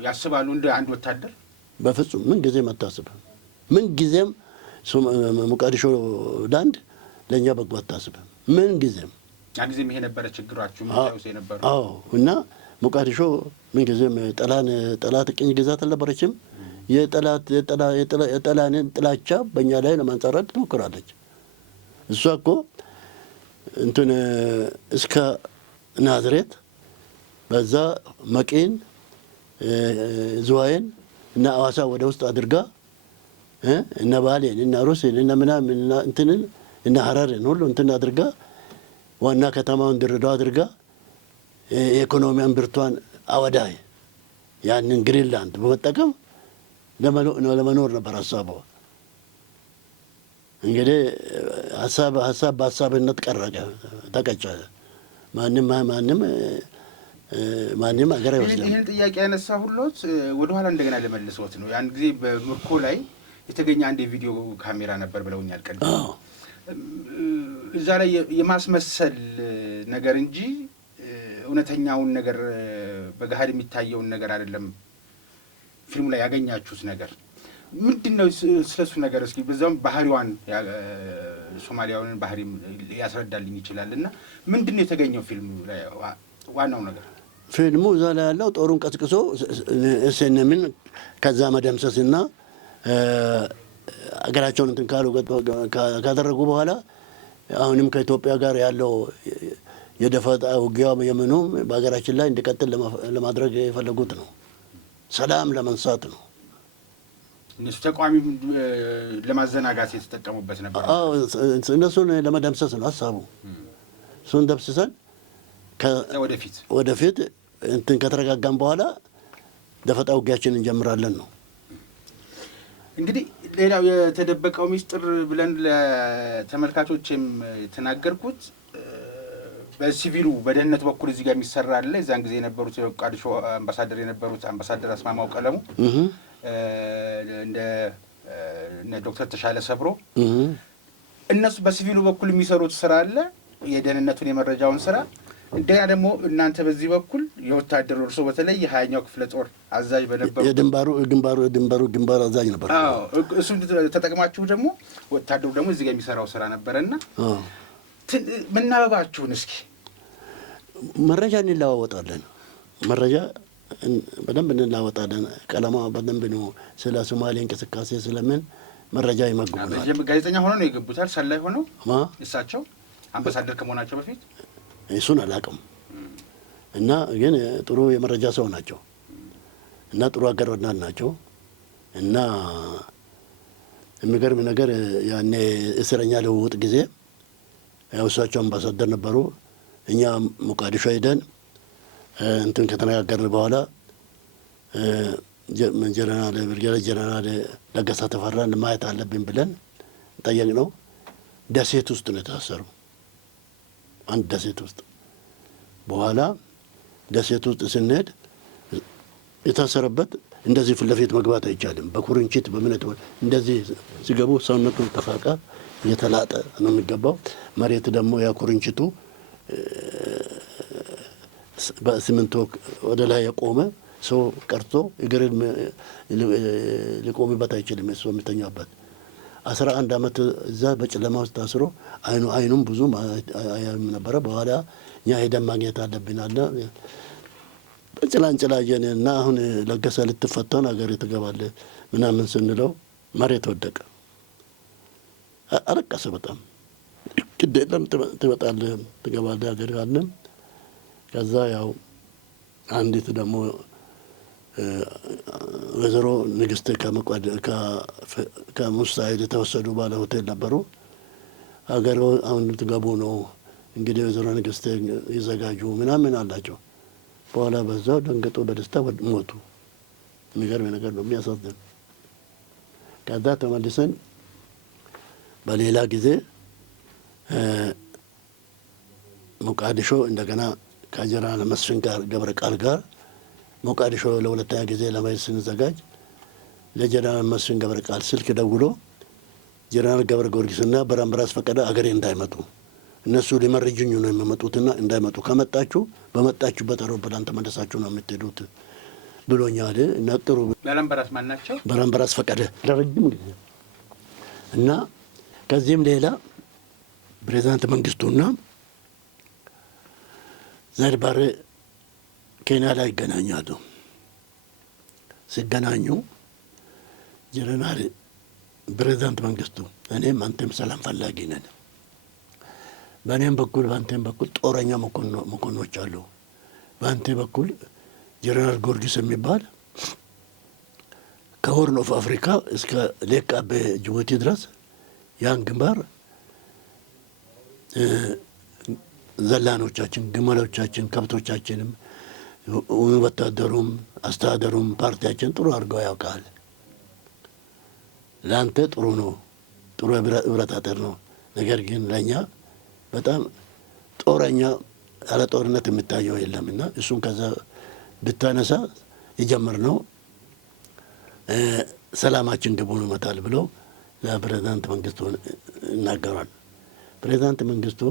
ያስባሉ እንደ አንድ ወታደር? በፍጹም ምን ጊዜም አታስብም። ምን ጊዜም ሞቃዲሾ ላንድ ለእኛ በጎ አታስብም። ምን ጊዜም ያ ጊዜም ይሄ ነበረ ችግራችሁ ምታዩስ የነበረው? እና ሞቃዲሾ ምን ጊዜም ጠላት ቅኝ ግዛት አልነበረችም። የጠላንን ጥላቻ በእኛ ላይ ለማንጸረቅ ትሞክራለች። እሷ እኮ እንትን እስከ ናዝሬት በዛ መቂን ዝዋይን እና አዋሳ ወደ ውስጥ አድርጋ እነ ባሌን እና ሩሲን እና ምናምን እንትንን እና ሀረርን ሁሉ እንትን አድርጋ ዋና ከተማውን ድሬዳዋ አድርጋ የኢኮኖሚያን ብርቷን አወዳይ ያንን ግሪንላንድ በመጠቀም ለመኖር ነበር ሀሳቧ። እንግዲህ ሀሳብ በሀሳብነት ቀረቀ ተቀጨ። ማንም አገር አይወስድም። ይህን ጥያቄ ያነሳ ሁሎት ወደኋላ እንደገና ለመልሶት ነው። ያን ጊዜ በምርኮ ላይ የተገኘ አንድ የቪዲዮ ካሜራ ነበር ብለውኛል። ቀድሞ እዛ ላይ የማስመሰል ነገር እንጂ እውነተኛውን ነገር በገሃድ የሚታየውን ነገር አይደለም። ፊልሙ ላይ ያገኛችሁት ነገር ምንድን ነው? ስለሱ ነገር እስኪ በዛውም ባህሪዋን ሶማሊያውንን ባህሪ ያስረዳልኝ ይችላል። እና ምንድን ነው የተገኘው ፊልሙ ላይ ዋናው ነገር? ፊልሙ እዛ ላይ ያለው ጦሩን ቀስቅሶ ኤስኤንኤምን ከዛ መደምሰስና አገራቸውን እንትን ካደረጉ በኋላ አሁንም ከኢትዮጵያ ጋር ያለው የደፈጣ ውጊያ የምኑም በሀገራችን ላይ እንዲቀጥል ለማድረግ የፈለጉት ነው። ሰላም ለመንሳት ነው። እነሱ ተቋሚ ለማዘናጋት የተጠቀሙበት ነበር። እነሱን ለመደምሰስ ነው ሀሳቡ። እሱን ደምስሰን ወደፊት እንትን ከተረጋጋም በኋላ ደፈጣ ውጊያችን እንጀምራለን ነው። እንግዲህ ሌላው የተደበቀው ሚስጥር ብለን ለተመልካቾችም የተናገርኩት በሲቪሉ በደህንነት በኩል እዚህ ጋር የሚሰራ አለ። የዛን ጊዜ የነበሩት የሞቃዲሾ አምባሳደር የነበሩት አምባሳደር አስማማው ቀለሙ እንደ ዶክተር ተሻለ ሰብሮ እነሱ በሲቪሉ በኩል የሚሰሩት ስራ አለ፣ የደህንነቱን የመረጃውን ስራ። እንደገና ደግሞ እናንተ በዚህ በኩል የወታደሩ እርሶ በተለይ የ20ኛው ክፍለ ጦር አዛዥ በነበሩ ግንባሩ አዛዥ ነበር። እሱን ተጠቅማችሁ ደግሞ ወታደሩ ደግሞ እዚህ ጋር የሚሰራው ስራ ነበረና ምናበባችሁን እስኪ መረጃ እንለዋወጣለን። መረጃ በደንብ እንለዋወጣለን። ቀለማ በደንብ ነው ስለ ሶማሌ እንቅስቃሴ ስለምን መረጃ ይመግቡናል። ጋዜጠኛ ሆነው ነው የገቡታል። ሰላይ ሆነው እሳቸው አምባሳደር ከመሆናቸው በፊት እሱን አላውቅም። እና ግን ጥሩ የመረጃ ሰው ናቸው እና ጥሩ አገር ወዳድ ናቸው። እና የሚገርም ነገር ያኔ እስረኛ ልውውጥ ጊዜ ያው እሳቸው አምባሳደር ነበሩ። እኛ ሞቃዲሾ ሄደን እንትን ከተነጋገርን በኋላ ብርጌዴር ጀነራል ለገሰ ተፈራን ማየት አለብን ብለን ጠየቅነው። ደሴት ውስጥ ነው የታሰሩ፣ አንድ ደሴት ውስጥ። በኋላ ደሴት ውስጥ ስንሄድ የታሰረበት እንደዚህ ፊት ለፊት መግባት አይቻልም። በኩርንችት በምነት እንደዚህ ሲገቡ ሰውነቱን ተፋቃ እየተላጠ ነው የሚገባው። መሬት ደግሞ ያ ኩርንችቱ በሲሚንቶ ወደ ላይ የቆመ ሰው ቀርቶ እግር ሊቆምበት አይችልም። እሱ የሚተኛበት 11 ዓመት እዛ በጨለማ ውስጥ ታስሮ አይኑም ብዙም አያም ነበረ። በኋላ እኛ ሄደን ማግኘት አለብን አለ። ጭላንጭላየን እና አሁን ለገሰ ልትፈታውን ሀገር ትገባለህ ምናምን ስንለው መሬት ወደቀ። አለቀሰ በጣም። ግድ የለም ትመጣለህ ትገባለህ ሀገር አለን። ከዛ ያው አንዲት ደግሞ ወይዘሮ ንግስት ከሙስታይድ የተወሰዱ ባለ ሆቴል ነበሩ። ሀገር አሁን ልትገቡ ነው እንግዲህ ወይዘሮ ንግስት ይዘጋጁ ምናምን አላቸው። በኋላ በዛው ደንገጦ በደስታ ሞቱ። የሚገርም ነገር ነው፣ የሚያሳዝን። ከዛ ተመልሰን በሌላ ጊዜ ሞቃዲሾ እንደገና ከጀነራል መስፍን ጋር ገብረ ቃል ጋር ሞቃዲሾ ለሁለተኛ ጊዜ ለመሄድ ስንዘጋጅ ለጀነራል መስፍን ገብረ ቃል ስልክ ደውሎ ጀነራል ገብረ ጊዮርጊስና በራምበራስ ፈቀደ አገሬ እንዳይመጡ እነሱ ሊመርጁኝ ነው የሚመጡትና እንዳይመጡ፣ ከመጣችሁ በመጣችሁበት አውሮፕላን ተመለሳችሁ ነው የምትሄዱት ብሎኛል። እና ጥሩ። በራምበራስ ማን ናቸው? በራምበራስ ፈቀደ ለረጅም ጊዜ እና ከዚህም ሌላ ፕሬዚዳንት መንግስቱና ዛይድ ባሬ ኬንያ ላይ ይገናኛሉ። ሲገናኙ ጀነራል ፕሬዚዳንት መንግስቱ እኔም አንተም ሰላም ፈላጊ ነን፣ በእኔም በኩል በአንተም በኩል ጦረኛ መኮንኖች አሉ። በአንተ በኩል ጀነራል ጊዮርጊስ የሚባል ከሆርን ኦፍ አፍሪካ እስከ ሌክ አቤ ጅቡቲ ድረስ ያን ግንባር ዘላኖቻችን፣ ግመሎቻችን፣ ከብቶቻችንም ወታደሩም አስተዳደሩም ፓርቲያችን ጥሩ አድርገው ያውቃል። ለአንተ ጥሩ ነው፣ ጥሩ ህብረት አጥር ነው። ነገር ግን ለእኛ በጣም ጦረኛ ያለ ጦርነት የሚታየው የለምና እሱን ከዛ ብታነሳ የጀመርነው ሰላማችን ግቡን ይመታል ብሎ ለፕሬዝዳንት መንግስቱ ይናገራል። ፕሬዝዳንት መንግስቱ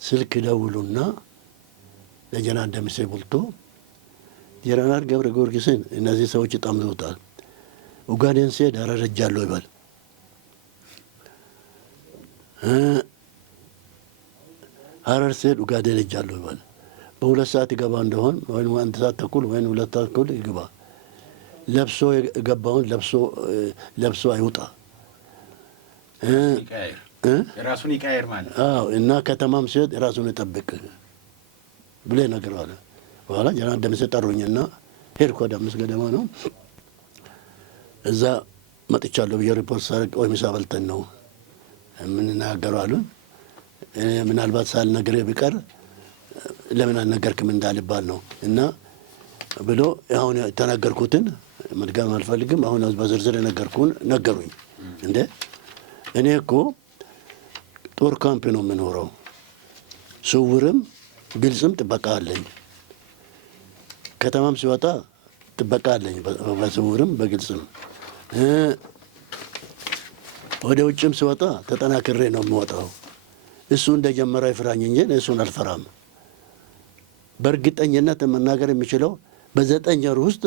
ስልክ ደውሉና ለጀነራል ደምሴ ቡልቶ ጀነራል ገብረ ጊዮርጊስን እነዚህ ሰዎች ጠምዘውታል፣ ኡጋዴን ሲሄድ አረጃለሁ ይበል፣ ሀረር ሲሄድ ኡጋዴን ሄጃለሁ ይበል። በ2 ሰዓት ይገባ እንደሆን ወይም 1 ሰዓት ተኩል ወይም 2 ሰዓት ተኩል ይግባ። ለብሶ የገባውን ለብሶ አይውጣ፣ ራሱን ይቀያየር ማለት እና ከተማም ሲሄድ ራሱን ይጠብቅ ብሎ ይነግረዋል። በኋላ ጀነራል ደምሴ ጠሩኝና ሄድኩ። ወደ 5 ገደማ ነው። እዛ መጥቻለሁ ብዬ ሪፖርት ሳደርግ ቆይ ምሳ በልተን ነው የምንናገረው አሉን። ምናልባት ሳልነግርህ ቢቀር ለምን አልነገርክም እንዳልባል ነው እና ብሎ አሁን የተናገርኩትን መድገም አልፈልግም። አሁን በዝርዝር የነገርኩን ነገሩኝ። እንዴ እኔ እኮ ጦር ካምፕ ነው የምኖረው፣ ስውርም ግልጽም ጥበቃ አለኝ። ከተማም ሲወጣ ጥበቃ አለኝ፣ በስውርም በግልጽም። ወደ ውጭም ሲወጣ ተጠናክሬ ነው የምወጣው። እሱ እንደጀመረ ይፍራኝ እንጂ እሱን አልፈራም። በእርግጠኝነት መናገር የሚችለው በ9 ወር ውስጥ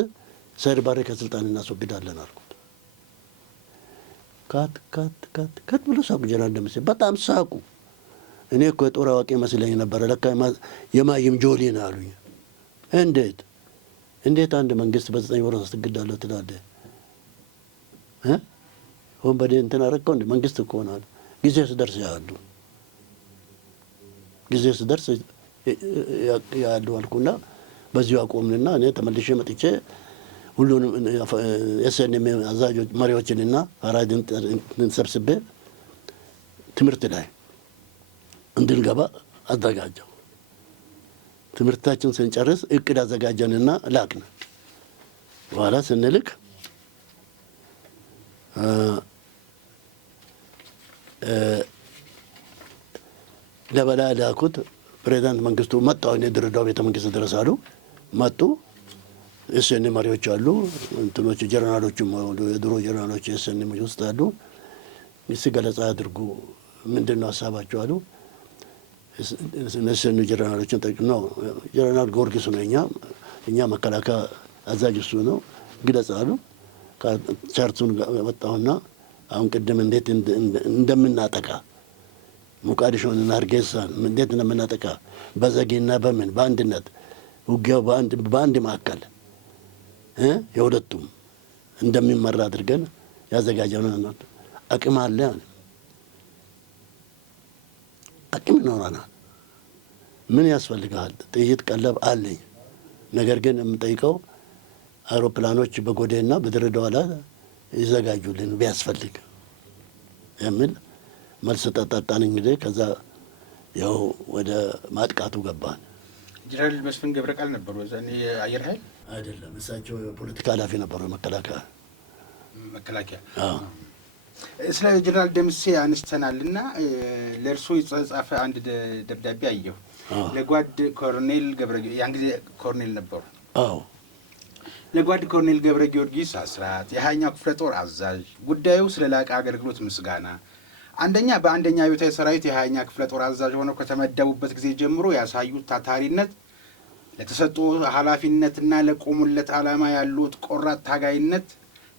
ሰይድ ባሬ ከስልጣን እናስወግዳለን አልኩት። ካት ብሎ ሳቁ። ጀነራል ደምሴ በጣም ሳቁ። እኔ እኮ የጦር አዋቂ መስለኝ ነበረ፣ ለካ የማይም ጆሊ ነው አሉኝ። እንዴት አንድ መንግስት በ9 ወር አስወግዳለሁ ትላለህ? ወንበዴ እንትን አረከው እንደ መንግስት እኮ ነው። ጊዜ ስደርስ ያሉ ጊዜ ስደርስ ያሉ አልኩና በዚሁ አቆምንና እኔ ተመልሼ መጥቼ ሁሉንም የሰኔም አዛዦች መሪዎችንና አራድን ሰብስቤ ትምህርት ላይ እንድንገባ አዘጋጀው። ትምህርታችን ስንጨርስ እቅድ አዘጋጀንና ላክን። በኋላ ስንልክ ለበላይ ላኩት። ፕሬዝዳንት መንግስቱ መጣሁ። እኔ ድሬዳዋ ቤተ መንግስት ድረስ አሉ። መጡ። የሰኔ መሪዎች አሉ፣ እንትኖች ጀነራሎችም የድሮ ጀነራሎች የሰኔ ውስጥ አሉ። ገለጻ አድርጉ፣ ምንድን ነው ሀሳባቸው አሉ። የሰኔ ጀነራሎችን ነው ጀነራል ጊዮርጊስ ነው እኛ መከላከያ አዛዥ እሱ ነው ግለጽ አሉ። ቻርቱን ወጣሁና አሁን ቅድም እንዴት እንደምናጠቃ ሞቃዲሾንና ሀርጌሳን እንዴት እንደምናጠቃ በዘጌና በምን በአንድነት ውጊያው በአንድ ማዕከል የሁለቱም እንደሚመራ አድርገን ያዘጋጀነው አቅም አለ። አቅም ይኖረናል። ምን ያስፈልጋል? ጥይት፣ ቀለብ አለኝ። ነገር ግን የምጠይቀው አውሮፕላኖች በጎዴና በድሬዳዋ ላይ ይዘጋጁልን ቢያስፈልግ የሚል መልስ ጠጣጣን። እንግዲህ ከዛ ያው ወደ ማጥቃቱ ገባን። ጀነራል መስፍን ገብረቃል ነበሩ እዛኔ አየር ኃይል አይደለም፣ እሳቸው የፖለቲካ ኃላፊ ነበሩ መከላከያ። ስለ ጀነራል ደምሴ አንስተናልና ለእርሶ የተጻፈ አንድ ደብዳቤ አየሁ። ለጓድ ኮሎኔል ያን ጊዜ ኮሎኔል ነበሩ። አዎ፣ ለጓድ ኮሎኔል ገብረ ጊዮርጊስ አስራት የ20ኛው ክፍለ ጦር አዛዥ፣ ጉዳዩ ስለ ላቀ አገልግሎት ምስጋና። አንደኛ በአንደኛ አብዮታዊ ሰራዊት የ20ኛ ክፍለ ጦር አዛዥ ሆነው ከተመደቡበት ጊዜ ጀምሮ ያሳዩት ታታሪነት፣ ለተሰጡ ኃላፊነትና ለቆሙለት ዓላማ ያሉት ቆራጥ ታጋይነት፣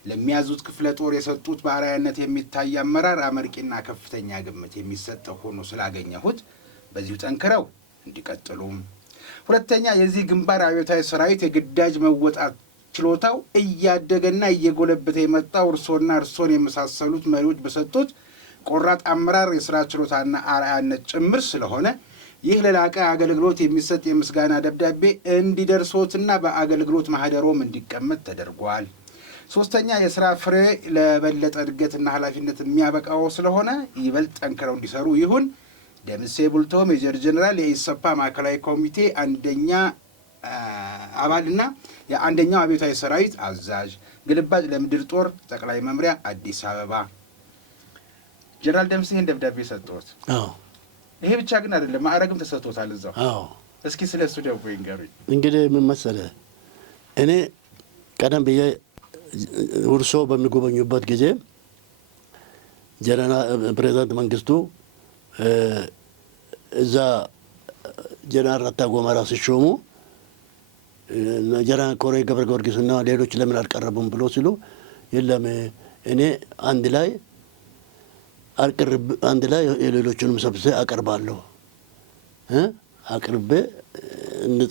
ለሚያዙት ክፍለ ጦር የሰጡት በአርአያነት የሚታይ አመራር አመርቂና ከፍተኛ ግምት የሚሰጠው ሆኖ ስላገኘሁት በዚሁ ጠንክረው እንዲቀጥሉም። ሁለተኛ የዚህ ግንባር አብዮታዊ ሰራዊት የግዳጅ መወጣት ችሎታው እያደገና እየጎለበተ የመጣው እርሶና እርሶን የመሳሰሉት መሪዎች በሰጡት ቆራጥ አመራር የስራ ችሎታና አርአያነት ጭምር ስለሆነ ይህ ለላቀ አገልግሎት የሚሰጥ የምስጋና ደብዳቤ እንዲደርሶትና በአገልግሎት ማህደሮም እንዲቀመጥ ተደርጓል። ሶስተኛ የስራ ፍሬ ለበለጠ እድገትና ኃላፊነት የሚያበቃው ስለሆነ ይበልጥ ጠንክረው እንዲሰሩ ይሁን። ደምሴ ቡልቶ ሜጀር ጀነራል የኢሰፓ ማዕከላዊ ኮሚቴ አንደኛ አባልና የአንደኛው አብዮታዊ ሰራዊት አዛዥ፣ ግልባጭ ለምድር ጦር ጠቅላይ መምሪያ አዲስ አበባ። ጀነራል ደምሴ ይህን ደብዳቤ ሰጥቶት? አዎ። ይሄ ብቻ ግን አይደለም፣ ማዕረግም ተሰጥቶታል እዛው። አዎ። እስኪ ስለ እሱ ደግሞ ይንገሩኝ። እንግዲህ ምን መሰለህ፣ እኔ ቀደም ብዬ ውርሶ በሚጎበኙበት ጊዜ ፕሬዚዳንት መንግስቱ እዛ ጀነራል ረታ ጎመራ ሲሾሙ ጀነራል ኮሬ ገብረ ጊዮርጊስና ሌሎች ለምን አልቀረቡም ብሎ ሲሉ የለም እኔ አንድ ላይ የሌሎቹንም ሰብስቤ አቀርባለሁ አቅርቤ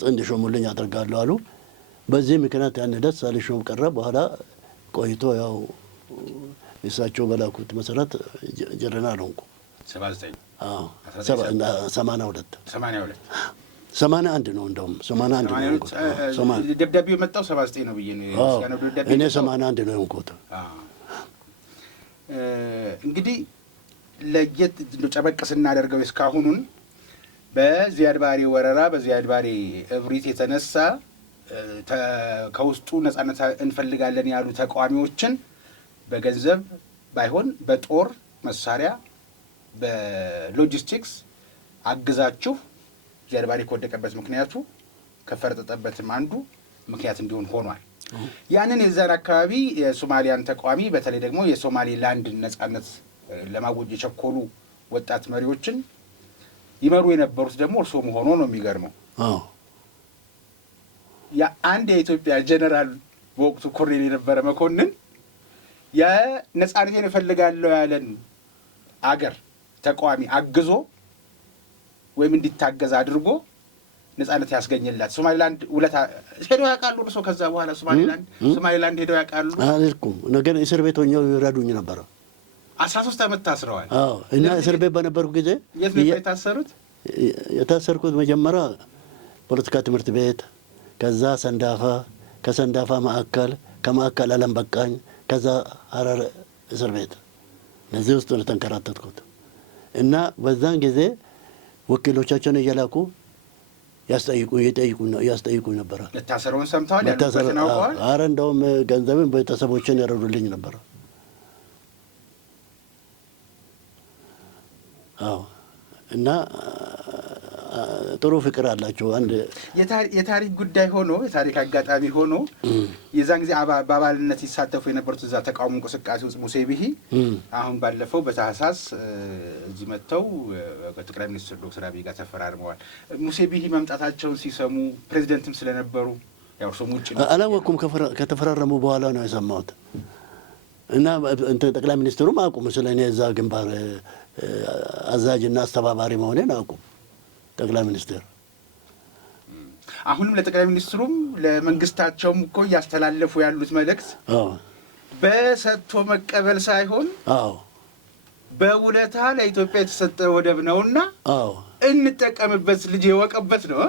እንዲሾሙልኝ አደርጋለሁ አሉ። በዚህ ምክንያት ያን ደስ ሳልሾም ቀረ። በኋላ ቆይቶ ያው እሳቸው በላኩት መሰረት ጀነራል ሆንኩ። 81 ነው እንደውም 81 ነው የሆንኩት። ደብዳቤው የመጣው 79 ነው ብዬ ነው። እኔ 81 ነው የሆንኩት። እንግዲህ ለየት ጨበቅ ስናደርገው እስካሁኑን በዚያድ ባሬ ወረራ በዚያድ ባሬ እብሪት የተነሳ ከውስጡ ነጻነት እንፈልጋለን ያሉ ተቃዋሚዎችን በገንዘብ ባይሆን በጦር መሳሪያ በሎጂስቲክስ አግዛችሁ ዚያድ ባሬ ከወደቀበት ምክንያቱ ከፈረጠጠበትም አንዱ ምክንያት እንዲሆን ሆኗል። ያንን የዛን አካባቢ የሶማሊያን ተቃዋሚ በተለይ ደግሞ የሶማሌላንድ ነጻነት ለማወጅ የቸኮሉ ወጣት መሪዎችን ይመሩ የነበሩት ደግሞ እርስዎ መሆኑ ነው የሚገርመው። አንድ የኢትዮጵያ ጀነራል በወቅቱ ኮሎኔል የነበረ መኮንን የነጻነቴን እፈልጋለሁ ያለን አገር ተቃዋሚ አግዞ ወይም እንዲታገዝ አድርጎ ነጻነት ያስገኘላት ሶማሌላንድ ውለታ ሄደው ያውቃሉ? እርሶ ከዛ በኋላ ሶማሌላንድ ሄደው ያውቃሉ? አልኩም። ነገር እስር ቤት ሆኜ ይረዱኝ ነበረ። 13 ዓመት ታስረዋል። አዎ። እና እስር ቤት በነበርኩ ጊዜ የት ነው የታሰሩት? የታሰርኩት መጀመሪያ ፖለቲካ ትምህርት ቤት፣ ከዛ ሰንዳፋ፣ ከሰንዳፋ ማዕከል፣ ከማዕከል አለም በቃኝ፣ ከዛ ሀረር እስር ቤት። እነዚህ ውስጥ ነው ተንከራተትኩት። እና በዛን ጊዜ ወኪሎቻቸውን እየላኩ ያስጠይቁኝ ነበረ። ለታሰረውን ሰምተዋል? ያሉበትን አውቀዋል? ኧረ እንደውም ገንዘብን ቤተሰቦችን ያረዱልኝ ነበረ። አዎ። እና ጥሩ ፍቅር አላቸው። አንድ የታሪክ ጉዳይ ሆኖ የታሪክ አጋጣሚ ሆኖ የዛን ጊዜ በአባልነት ይሳተፉ የነበሩት እዛ ተቃውሞ እንቅስቃሴ ውስጥ ሙሴ ቢሂ አሁን ባለፈው በታህሳስ እዚህ መጥተው ከጠቅላይ ሚኒስትር ዶክተር አብይ ጋር ተፈራርመዋል። ሙሴ ቢሂ መምጣታቸውን ሲሰሙ ፕሬዚደንትም ስለነበሩ ያው ሰሙ ውጭ አላወኩም። ከተፈራረሙ በኋላ ነው የሰማሁት። እና ጠቅላይ ሚኒስትሩም አቁም ስለ እኔ እዛ ግንባር አዛዥና አስተባባሪ መሆኔን አቁም ጠቅላይ ሚኒስትር። አሁንም ለጠቅላይ ሚኒስትሩም ለመንግስታቸውም እኮ እያስተላለፉ ያሉት መልእክት በሰጥቶ መቀበል ሳይሆን በውለታ ለኢትዮጵያ የተሰጠ ወደብ ነውና እንጠቀምበት፣ ልጅ የወቀበት ነው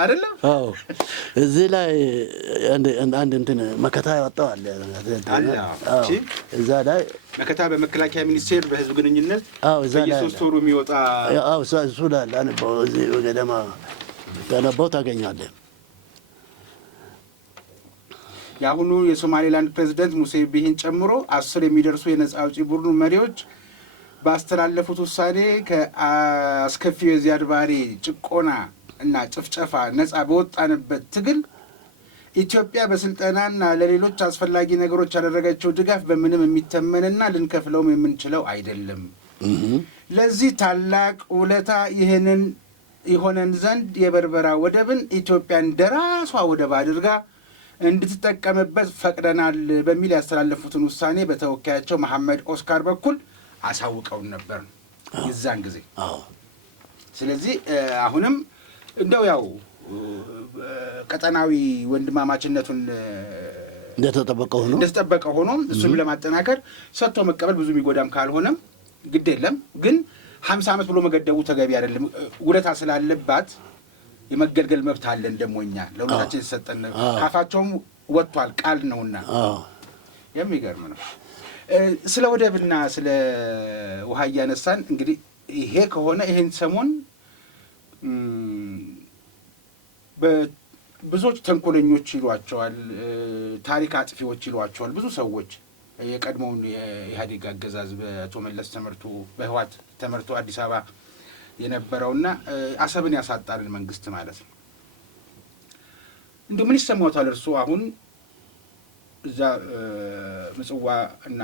አይደለም? እዚህ ላይ አንድ እንትን መከታ ያወጣዋል። እዛ ላይ መከታ በመከላከያ ሚኒስቴር በህዝብ ግንኙነት በየሶስት ወሩ የሚወጣ እሱ ላይ ላነበው እዚህ ገደማ ተነበው ታገኛለህ። የአሁኑ የሶማሌላንድ ፕሬዚደንት ሙሴ ቢሂን ጨምሮ 10 የሚደርሱ የነጻ አውጪ ቡድኑ መሪዎች ባስተላለፉት ውሳኔ ከአስከፊው የዚያድ ባሬ ጭቆና እና ጭፍጨፋ ነጻ በወጣንበት ትግል ኢትዮጵያ በስልጠናና ለሌሎች አስፈላጊ ነገሮች ያደረገችው ድጋፍ በምንም የሚተመንና ልንከፍለውም የምንችለው አይደለም። ለዚህ ታላቅ ውለታ ይህንን ይሆነን ዘንድ የበርበራ ወደብን ኢትዮጵያ እንደራሷ ወደብ አድርጋ እንድትጠቀምበት ፈቅደናል በሚል ያስተላለፉትን ውሳኔ በተወካያቸው መሐመድ ኦስካር በኩል አሳውቀውን ነበር የዛን ጊዜ። ስለዚህ አሁንም እንደው ያው ቀጠናዊ ወንድማማችነቱን እንደተጠበቀ ሆኖ እሱን ለማጠናከር ሰጥቶ መቀበል ብዙ የሚጎዳም ካልሆነም ግድ የለም። ግን 50 ዓመት ብሎ መገደቡ ተገቢ አይደለም። ውለታ ስላለባት የመገልገል መብት አለን። ደግሞ እኛ ለሁላችን የተሰጠን ካፋቸውም ወጥቷል ቃል ነውና የሚገርም ነው። ስለ ወደብና ስለ ውሃ እያነሳን እንግዲህ ይሄ ከሆነ ይሄን ሰሞን ብዙዎች ተንኮለኞች ይሏቸዋል፣ ታሪክ አጥፊዎች ይሏቸዋል ብዙ ሰዎች የቀድሞውን የኢህአዴግ አገዛዝ በአቶ መለስ ተመርቶ በህወሓት ተመርቶ አዲስ አበባ የነበረውና አሰብን ያሳጣልን መንግስት ማለት ነው። እንደው ምን ይሰማዎታል እርሱ አሁን እዛ ምጽዋ እና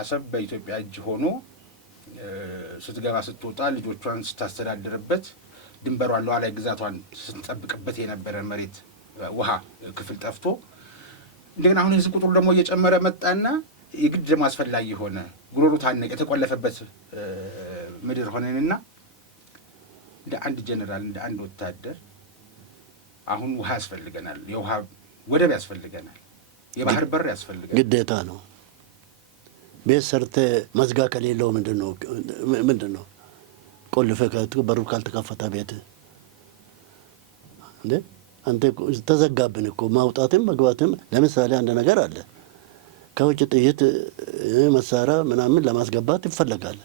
አሰብ በኢትዮጵያ እጅ ሆኖ ስትገባ ስትወጣ ልጆቿን ስታስተዳድርበት ድንበሯን ሉዓላዊ ግዛቷን ስትጠብቅበት የነበረ መሬት ውሃ ክፍል ጠፍቶ እንደገና አሁን የህዝብ ቁጥሩ ደግሞ እየጨመረ መጣና የግድ ደግሞ አስፈላጊ ሆነ ጉሮሮ ታነቀ የተቆለፈበት ምድር ሆነንና እንደ አንድ ጀነራል እንደ አንድ ወታደር አሁን ውሃ ያስፈልገናል፣ የውሃ ወደብ ያስፈልገናል፣ የባህር በር ያስፈልገናል። ግዴታ ነው። ቤት ሰርተ መዝጋ ከሌለው ምንድን ነው ቆልፈ በሩ ካልተከፈተ ቤት እንዴ አንተ ተዘጋብን እኮ ማውጣትም መግባትም። ለምሳሌ አንድ ነገር አለ፣ ከውጭ ጥይት መሳሪያ ምናምን ለማስገባት ይፈለጋል።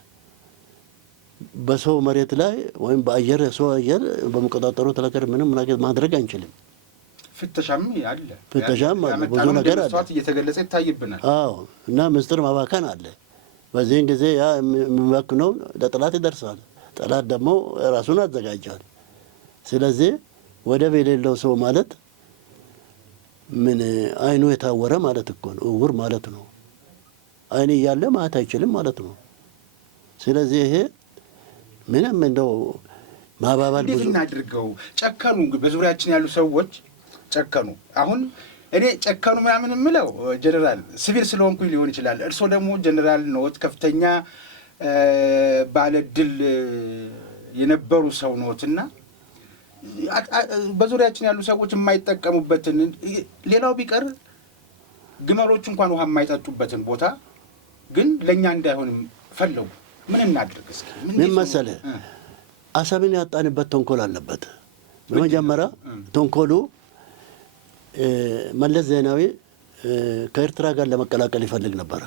በሰው መሬት ላይ ወይም በአየር ሰው አየር በመቆጣጠሩ ተለከረ ምንም ነገር ማድረግ አንችልም። ፍተሻም አለ፣ ፍተሻም አለ፣ ብዙ ነገር አለ እየተገለጸ ይታይብናል። አዎ እና ምስጢር ማባከን አለ። በዚህን ጊዜ ያ የሚባክነው ለጠላት ይደርሳል። ጠላት ደግሞ ራሱን አዘጋጃል። ስለዚህ ወደብ የሌለው ሰው ማለት ምን አይኑ የታወረ ማለት እኮ ነው፣ እውር ማለት ነው። አይን እያለ ማየት አይችልም ማለት ነው። ስለዚህ ይሄ ምንም እንደው ማባባል ብዙ እናድርገው። ጨከኑ፣ በዙሪያችን ያሉ ሰዎች ጨከኑ። አሁን እኔ ጨከኑ ምናምን የምለው ጀነራል ሲቪል ስለሆንኩኝ ሊሆን ይችላል። እርስዎ ደግሞ ጀነራል ነዎት፣ ከፍተኛ ባለድል የነበሩ ሰው ነዎትና በዙሪያችን ያሉ ሰዎች የማይጠቀሙበትን ሌላው ቢቀር ግመሎቹ እንኳን ውሃ የማይጠጡበትን ቦታ ግን ለእኛ እንዳይሆንም ፈለጉ። ምን እናድርግ እስኪ? ምን መሰለህ፣ አሰብን ያጣንበት ተንኮል አለበት። በመጀመሪያ ተንኮሉ መለስ ዜናዊ ከኤርትራ ጋር ለመቀላቀል ይፈልግ ነበረ።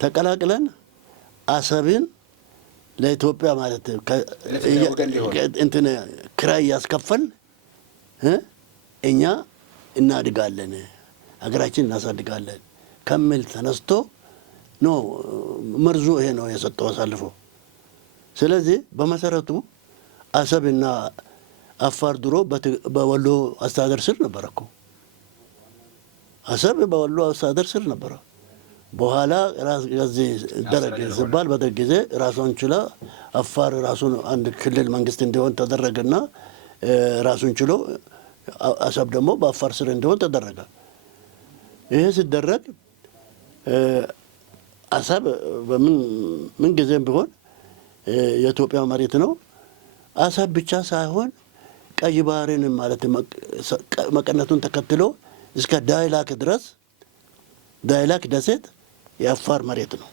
ተቀላቅለን አሰብን ለኢትዮጵያ ማለት እንትን ክራይ ያስከፈል እኛ እናድጋለን፣ ሀገራችን እናሳድጋለን ከሚል ተነስቶ ኖ መርዙ ይሄ ነው የሰጠው አሳልፎ። ስለዚህ በመሰረቱ አሰብና አፋር ድሮ በወሎ አስተዳደር ስር ነበረ እኮ። አሰብ በወሎ አስተዳደር ስር ነበረ። በኋላ ከዚህ ደረግ ሲባል በደርግ ጊዜ ራሷን ችላ አፋር ራሱን አንድ ክልል መንግስት እንዲሆን ተደረገና ራሱን ችሎ አሰብ ደግሞ በአፋር ስር እንዲሆን ተደረገ። ይሄ ሲደረግ አሰብ ምን ጊዜም ቢሆን የኢትዮጵያ መሬት ነው። አሰብ ብቻ ሳይሆን ቀይ ባህርን ማለት መቀነቱን ተከትሎ እስከ ዳይላክ ድረስ ዳይላክ ደሴት የአፋር መሬት ነው።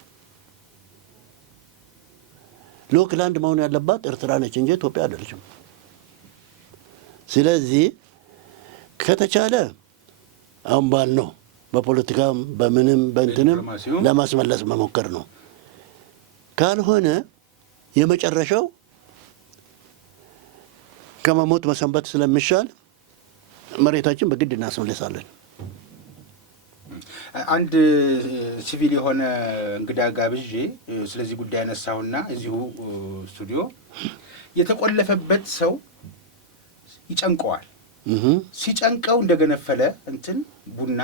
ሎክላንድ መሆን ያለባት ኤርትራ ነች እንጂ ኢትዮጵያ አይደለችም። ስለዚህ ከተቻለ አሁን ባልነው በፖለቲካም በምንም በእንትንም ለማስመለስ መሞከር ነው። ካልሆነ የመጨረሻው ከመሞት መሰንበት ስለሚሻል መሬታችን በግድ እናስመልሳለን። አንድ ሲቪል የሆነ እንግዳ ጋብዤ ስለዚህ ጉዳይ ያነሳውና እዚሁ ስቱዲዮ የተቆለፈበት ሰው ይጨንቀዋል። ሲጨንቀው እንደገነፈለ እንትን ቡና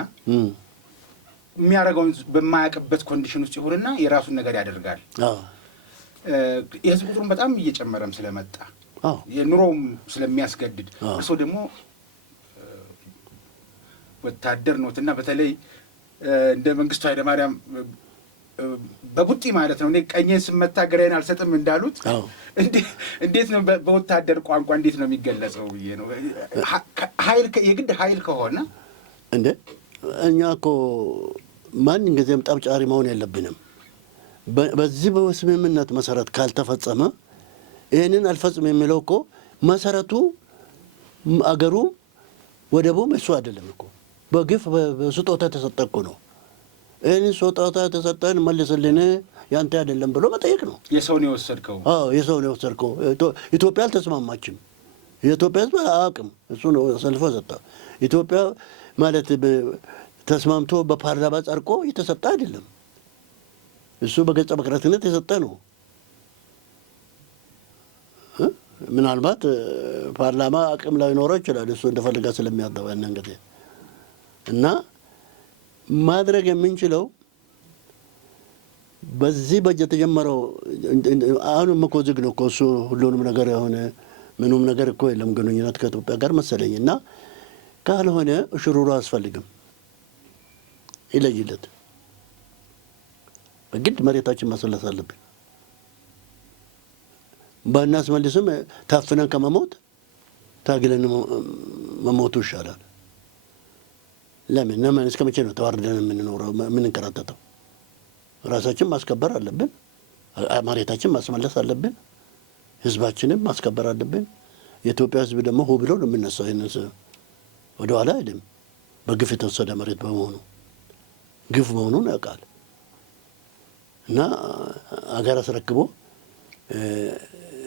የሚያደርገውን በማያውቅበት ኮንዲሽን ውስጥ ይሆንና የራሱን ነገር ያደርጋል። የህዝብ ቁጥሩም በጣም እየጨመረም ስለመጣ የኑሮውም ስለሚያስገድድ እርስዎ ደግሞ ወታደር ኖትና በተለይ እንደ መንግስቱ ኃይለማርያም በቡጢ ማለት ነው እኔ ቀኜን ስመታ ግራዬን አልሰጥም እንዳሉት እንዴት ነው በወታደር ቋንቋ እንዴት ነው የሚገለጸው ብዬ ነው። ኃይል የግድ ኃይል ከሆነ እንደ እኛ እኮ ማንም ጊዜም ጠብጫሪ መሆን የለብንም። በዚህ በስምምነት መሰረት ካልተፈጸመ ይህንን አልፈጽም የሚለው እኮ መሰረቱ አገሩ ወደቡም እሱ አይደለም እኮ በግፍ በስጦታ ተሰጠ እኮ ነው። ይህን ስጦታ ተሰጠን መልስልን ያንተ አይደለም ብሎ መጠየቅ ነው። የሰውን የወሰድከው የሰውን የወሰድከው ኢትዮጵያ አልተስማማችም። የኢትዮጵያ ሕዝብ አያውቅም። እሱ ነው ሰልፎ ሰጠ። ኢትዮጵያ ማለት ተስማምቶ በፓርላማ ጸድቆ የተሰጠ አይደለም። እሱ በገጸ በቀለትነት የሰጠ ነው። ምናልባት ፓርላማ አቅም ላይ ኖረው ይችላል እሱ እንደፈልጋ ስለሚያደባ እንግዲህ እና ማድረግ የምንችለው በዚህ በጀት የተጀመረው አሁንም እኮ ዝግ ነው እኮ እሱ ሁሉንም ነገር የሆነ ምንም ነገር እኮ የለም ግንኙነት ከኢትዮጵያ ጋር መሰለኝ እና ካልሆነ ሽሩሩ አያስፈልግም ይለይለት በግድ መሬታችን ማስመለስ አለብን። ባናስመልስም ታፍነን ከመሞት ታግለን መሞቱ ይሻላል። ለምን እስከ መቼ ነው ተዋርደን የምንኖረው የምንንከራተተው? ራሳችን ማስከበር አለብን። መሬታችን ማስመለስ አለብን። ህዝባችንን ማስከበር አለብን። የኢትዮጵያ ህዝብ ደግሞ ሆ ብሎ ነው የምነሳው። ይህንን ወደ ኋላ አይደለም። በግፍ የተወሰደ መሬት በመሆኑ ግፍ መሆኑን ያውቃል እና አገር አስረክቦ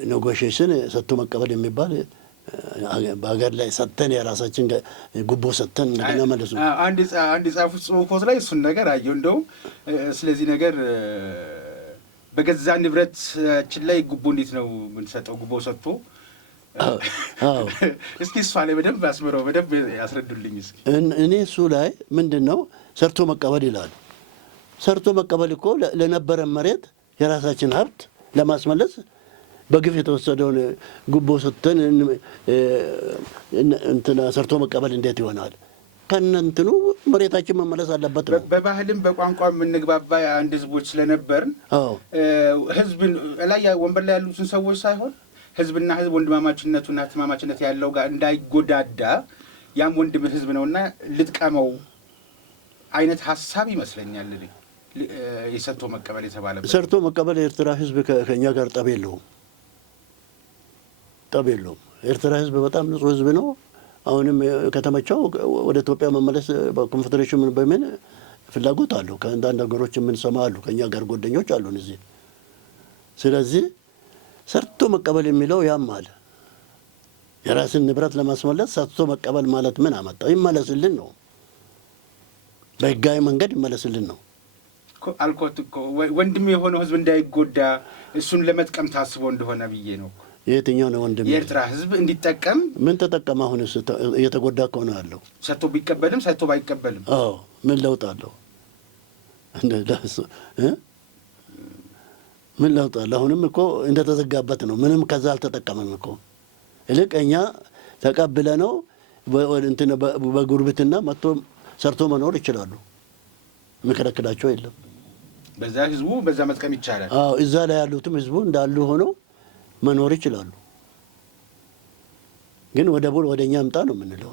ኔጎሽዬሽን ሰጥቶ መቀበል የሚባል በሀገር ላይ ሰጥተን የራሳችን ጉቦ ሰጥተን እንደገና መለሱ። አንድ የጻፉት ጽሁፎት ላይ እሱን ነገር አየሁ። እንደውም ስለዚህ ነገር በገዛ ንብረታችን ላይ ጉቦ እንዴት ነው የምንሰጠው? ጉቦ ሰጥቶ እስኪ እሷ ላይ በደንብ አስምረው በደንብ ያስረዱልኝ እስኪ። እኔ እሱ ላይ ምንድን ነው ሰርቶ መቀበል ይላል። ሰርቶ መቀበል እኮ ለነበረን መሬት የራሳችን ሀብት ለማስመለስ በግፍ የተወሰደውን ጉቦ ሰጥተን እንትና ሰርቶ መቀበል እንዴት ይሆናል? ከነንትኑ መሬታችን መመለስ አለበት ነው። በባህልም በቋንቋ የምንግባባ አንድ ህዝቦች ስለነበርን ህዝብን ላይ ወንበር ላይ ያሉትን ሰዎች ሳይሆን ህዝብና ህዝብ ወንድማማችነቱና ተማማችነት ያለው ጋር እንዳይጎዳዳ ያም ወንድም ህዝብ ነውና ልጥቀመው አይነት ሀሳብ ይመስለኛል። የሰርቶ መቀበል የተባለበት ሰርቶ መቀበል የኤርትራ ህዝብ ከኛ ጋር ጠብ የለውም። ኤርትራ ህዝብ በጣም ንጹህ ህዝብ ነው። አሁንም ከተመቸው ወደ ኢትዮጵያ መመለስ በኮንፌዴሬሽን በምን ፍላጎት አለው። ከአንዳንድ ነገሮች የምንሰማ አሉ። ከኛ ጋር ጓደኞች አሉን እዚህ። ስለዚህ ሰርቶ መቀበል የሚለው ያም አለ። የራስን ንብረት ለማስመለስ ሰርቶ መቀበል ማለት ምን አመጣው? ይመለስልን ነው። በህጋዊ መንገድ ይመለስልን ነው አልኮት እኮ ወንድም የሆነው ህዝብ እንዳይጎዳ እሱን ለመጥቀም ታስቦ እንደሆነ ብዬ ነው። የትኛው ነው ወንድም? የኤርትራ ህዝብ እንዲጠቀም። ምን ተጠቀመ? አሁን እየተጎዳ እኮ ነው ያለው። ሰጥቶ ቢቀበልም ሰጥቶ ባይቀበልም ምን ለውጥ አለው? ምን ለውጥ አለው? አሁንም እኮ እንደተዘጋበት ነው። ምንም ከዛ አልተጠቀመም እኮ። ይልቅ እኛ ተቀብለ ነው በጉርብትና መጥቶ ሰርቶ መኖር ይችላሉ። የሚከለክላቸው የለም። በዛ ህዝቡ በዛ መጥቀም ይቻላል። እዛ ላይ ያሉትም ህዝቡ እንዳሉ ሆነው መኖር ይችላሉ። ግን ወደቡን ወደኛ አምጣ ነው የምንለው።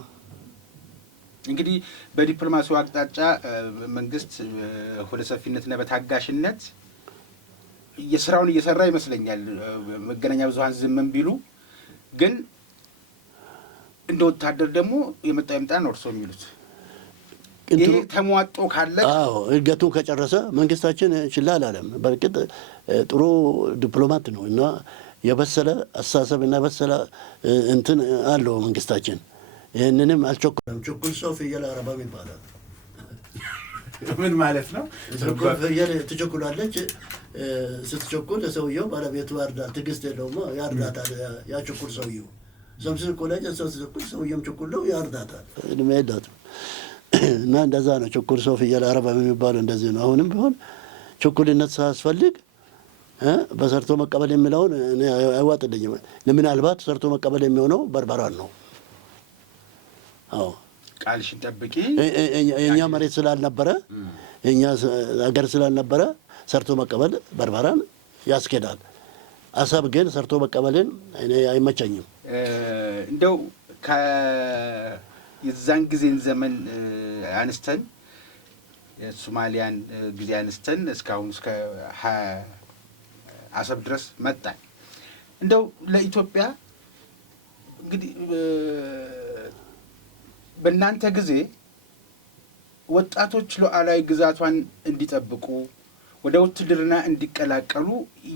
እንግዲህ በዲፕሎማሲው አቅጣጫ መንግስት ወደ ሰፊነትና በታጋሽነት የስራውን እየሰራ ይመስለኛል። መገናኛ ብዙሃን ዝምም ቢሉ ግን እንደ ወታደር ደግሞ የመጣ ይምጣ ነው እርሶ የሚሉት። ይሄ ተሟጦ ካለ እድገቱን ከጨረሰ መንግስታችን ችላ አላለም። በርግጥ ጥሩ ዲፕሎማት ነው እና የበሰለ አስተሳሰብ እና የበሰለ እንትን አለው መንግስታችን። ይህንንም አልቸኩልም። ችኩል ሰው ፍየል አረባም ይባላል። ምን ማለት ነው? ፍየል ትቸኩላለች። ስትቸኩል ሰውየው ባለቤቱ ያርዳል። ትዕግስት የለውም፣ ያርዳታል። ያ ችኩል ሰውየው ሰምስል ቆላጭ ሰው ስትቸኩል ሰውየውም ችኩል ነው፣ ያርዳታል። እድሜ የላትም እና እንደዛ ነው። ችኩል ሰው ፍየል አረባም የሚባለው እንደዚህ ነው። አሁንም ቢሆን ችኩልነት ሳያስፈልግ በሰርቶ መቀበል የሚለውን አይዋጥልኝም። ምናልባት ሰርቶ መቀበል የሚሆነው በርበራን ነው። ቃልሽን ጠብቂ። የእኛ መሬት ስላልነበረ የእኛ ሀገር ስላልነበረ ሰርቶ መቀበል በርበራን ያስኬዳል። አሰብ ግን ሰርቶ መቀበልን እኔ አይመቸኝም። እንደው የዛን ጊዜን ዘመን አንስተን የሶማሊያን ጊዜ አንስተን እስካሁን እስከ አሰብ ድረስ መጣን። እንደው ለኢትዮጵያ እንግዲህ በእናንተ ጊዜ ወጣቶች ሉዓላዊ ግዛቷን እንዲጠብቁ ወደ ውትድርና እንዲቀላቀሉ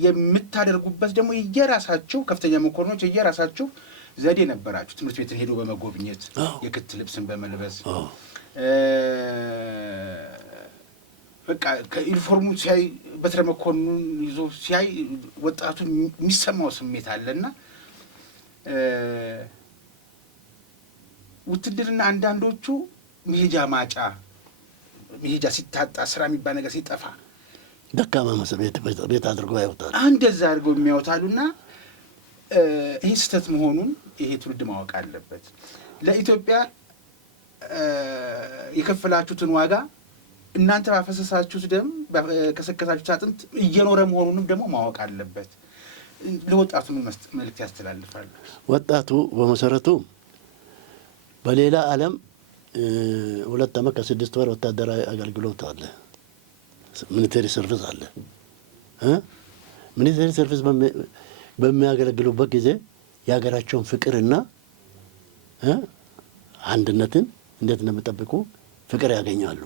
የምታደርጉበት ደግሞ የየራሳቸው ከፍተኛ መኮንኖች የየራሳቸው ዘዴ ነበራችሁ። ትምህርት ቤትን ሄዶ በመጎብኘት የክት ልብስን በመልበስ በቃ ከዩኒፎርሙ ሲያይ በትረ መኮንኑን ይዞ ሲያይ ወጣቱ የሚሰማው ስሜት አለና ውትድርና አንዳንዶቹ መሄጃ ማጫ መሄጃ ሲታጣ ስራ የሚባል ነገር ሲጠፋ ደካማ ቤት አድርገው ያወጣሉ። እንደዛ አድርገው የሚያወጣሉና ይሄ ስህተት መሆኑን ይሄ ትውልድ ማወቅ አለበት። ለኢትዮጵያ የከፈላችሁትን ዋጋ እናንተ ባፈሰሳችሁት ደም ከሰከሳችሁት አጥንት እየኖረ መሆኑንም ደግሞ ማወቅ አለበት። ለወጣቱ ምን መልእክት ያስተላልፋል? ወጣቱ በመሰረቱ በሌላ ዓለም 2 ዓመት ከ6 ወር ወታደራዊ አገልግሎት አለ፣ ሚሊተሪ ሰርቪስ አለ። ሚሊተሪ ሰርቪስ በሚያገለግሉበት ጊዜ የሀገራቸውን ፍቅርና አንድነትን እንዴት እንደሚጠብቁ ፍቅር ያገኛሉ።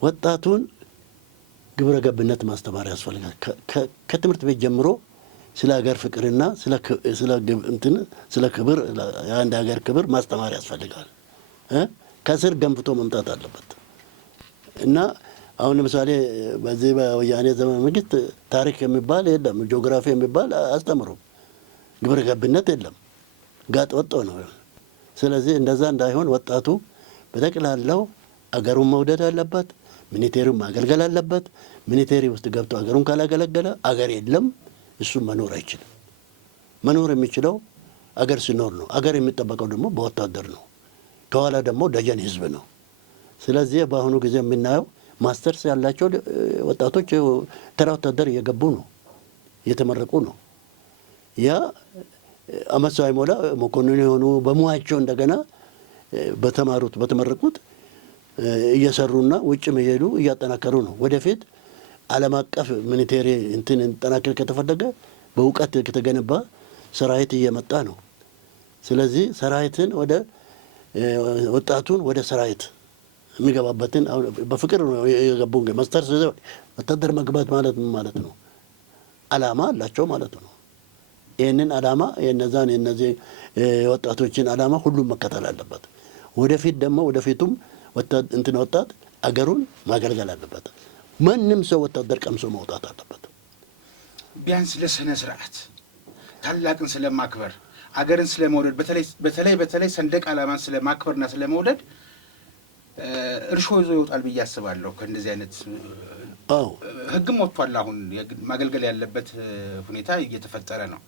ወጣቱን ግብረ ገብነት ማስተማር ያስፈልጋል። ከትምህርት ቤት ጀምሮ ስለ ሀገር ፍቅርና ስለ ክብር የአንድ ሀገር ክብር ማስተማር ያስፈልጋል። ከስር ገንፍቶ መምጣት አለበት እና አሁን ለምሳሌ በዚህ በወያኔ ዘመን መንግስት ታሪክ የሚባል የለም፣ ጂኦግራፊ የሚባል አስተምሩም፣ ግብረ ገብነት የለም፣ ጋጥ ወጦ ነው። ስለዚህ እንደዛ እንዳይሆን ወጣቱ በጠቅላላው አገሩን መውደድ አለበት፣ ሚኒቴሪውን ማገልገል አለበት። ሚኒቴሪ ውስጥ ገብቶ አገሩን ካላገለገለ አገር የለም፣ እሱም መኖር አይችልም። መኖር የሚችለው አገር ሲኖር ነው። አገር የሚጠበቀው ደግሞ በወታደር ነው። ከኋላ ደግሞ ደጀን ህዝብ ነው። ስለዚህ በአሁኑ ጊዜ የምናየው ማስተርስ ያላቸው ወጣቶች ተራ ወታደር እየገቡ ነው፣ እየተመረቁ ነው። ያ አመት ሳይሞላ መኮንን የሆኑ በሙያቸው እንደገና በተመረቁት እየሰሩና ውጭ መሄዱ እያጠናከሩ ነው። ወደፊት ዓለም አቀፍ ሚሊቴሪ እንትን እንጠናከር ከተፈለገ በእውቀት ከተገነባ ሰራዊት እየመጣ ነው። ስለዚህ ሰራዊትን ወጣቱን ወደ ሰራዊት የሚገባበትን በፍቅር ነው የገቡ። ማስተርስ ወታደር መግባት ማለት ምን ማለት ነው? አላማ አላቸው ማለት ነው። ይህንን አላማ የነዚህ ወጣቶችን አላማ ሁሉም መከተል አለበት። ወደፊቱም ወጣት አገሩን ማገልገል አለበት። ማንም ሰው ወታደር ቀምሶ መውጣት አለበት። ቢያንስ ለስነ ስርዓት ታላቅን ስለማክበር አገርን ስለመውደድ በተለይ ሰንደቅ ዓላማን ስለማክበርና ስለመውደድ እርሾ ይዞ ይወጣል ብዬ አስባለሁ። ከእንደዚህ አይነት ህግም ወጥቷል። አሁን ማገልገል ያለበት ሁኔታ እየተፈጠረ ነው።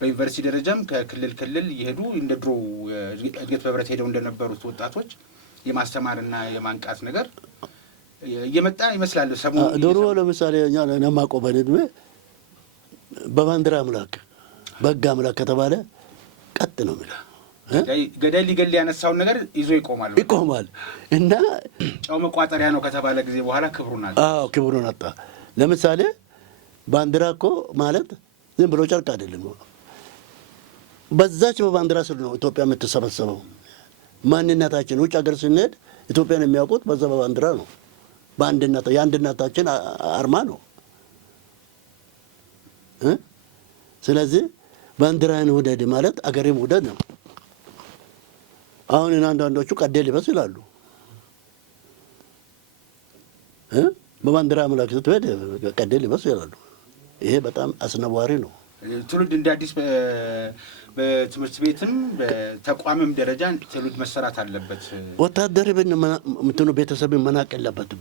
በዩኒቨርሲቲ ደረጃም ከክልል ክልል እየሄዱ እንደ ድሮ እድገት በህብረት ሄደው እንደነበሩት ወጣቶች የማስተማርና የማንቃት ነገር እየመጣ ይመስላል። ሰሞኑን ዶሮ ለምሳሌ እኛ ነማቆበን እድሜ በባንዲራ አምላክ በህግ አምላክ ከተባለ ቀጥ ነው የሚለው ገደል ሊገል ያነሳውን ነገር ይዞ ይቆማል እና ጨው መቋጠሪያ ነው ከተባለ ጊዜ በኋላ ክብሩን አጣ። ለምሳሌ ባንዲራ እኮ ማለት ዝም ብሎ ጨርቅ አይደለም። በዛች በባንዲራ ስር ነው ኢትዮጵያ የምትሰበሰበው። ማንነታችን ውጭ ሀገር ስንሄድ ኢትዮጵያን የሚያውቁት በዛ በባንዲራ ነው። የአንድነታችን አርማ ነው። ስለዚህ ባንዲራን ውደድ ማለት አገሬም ውደድ ነው። አሁን አንዳንዶቹ ቀዴ ሊበስ ይላሉ። በባንዲራ አምላክ ስትሄድ ቀዴ ሊበስ ይላሉ። ይሄ በጣም አስነዋሪ ነው። ትውልድ እንደ አዲስ በትምህርት ቤትም በተቋምም ደረጃ ትውልድ መሰራት አለበት። ወታደር ቤተሰብ መናቅ የለበትም።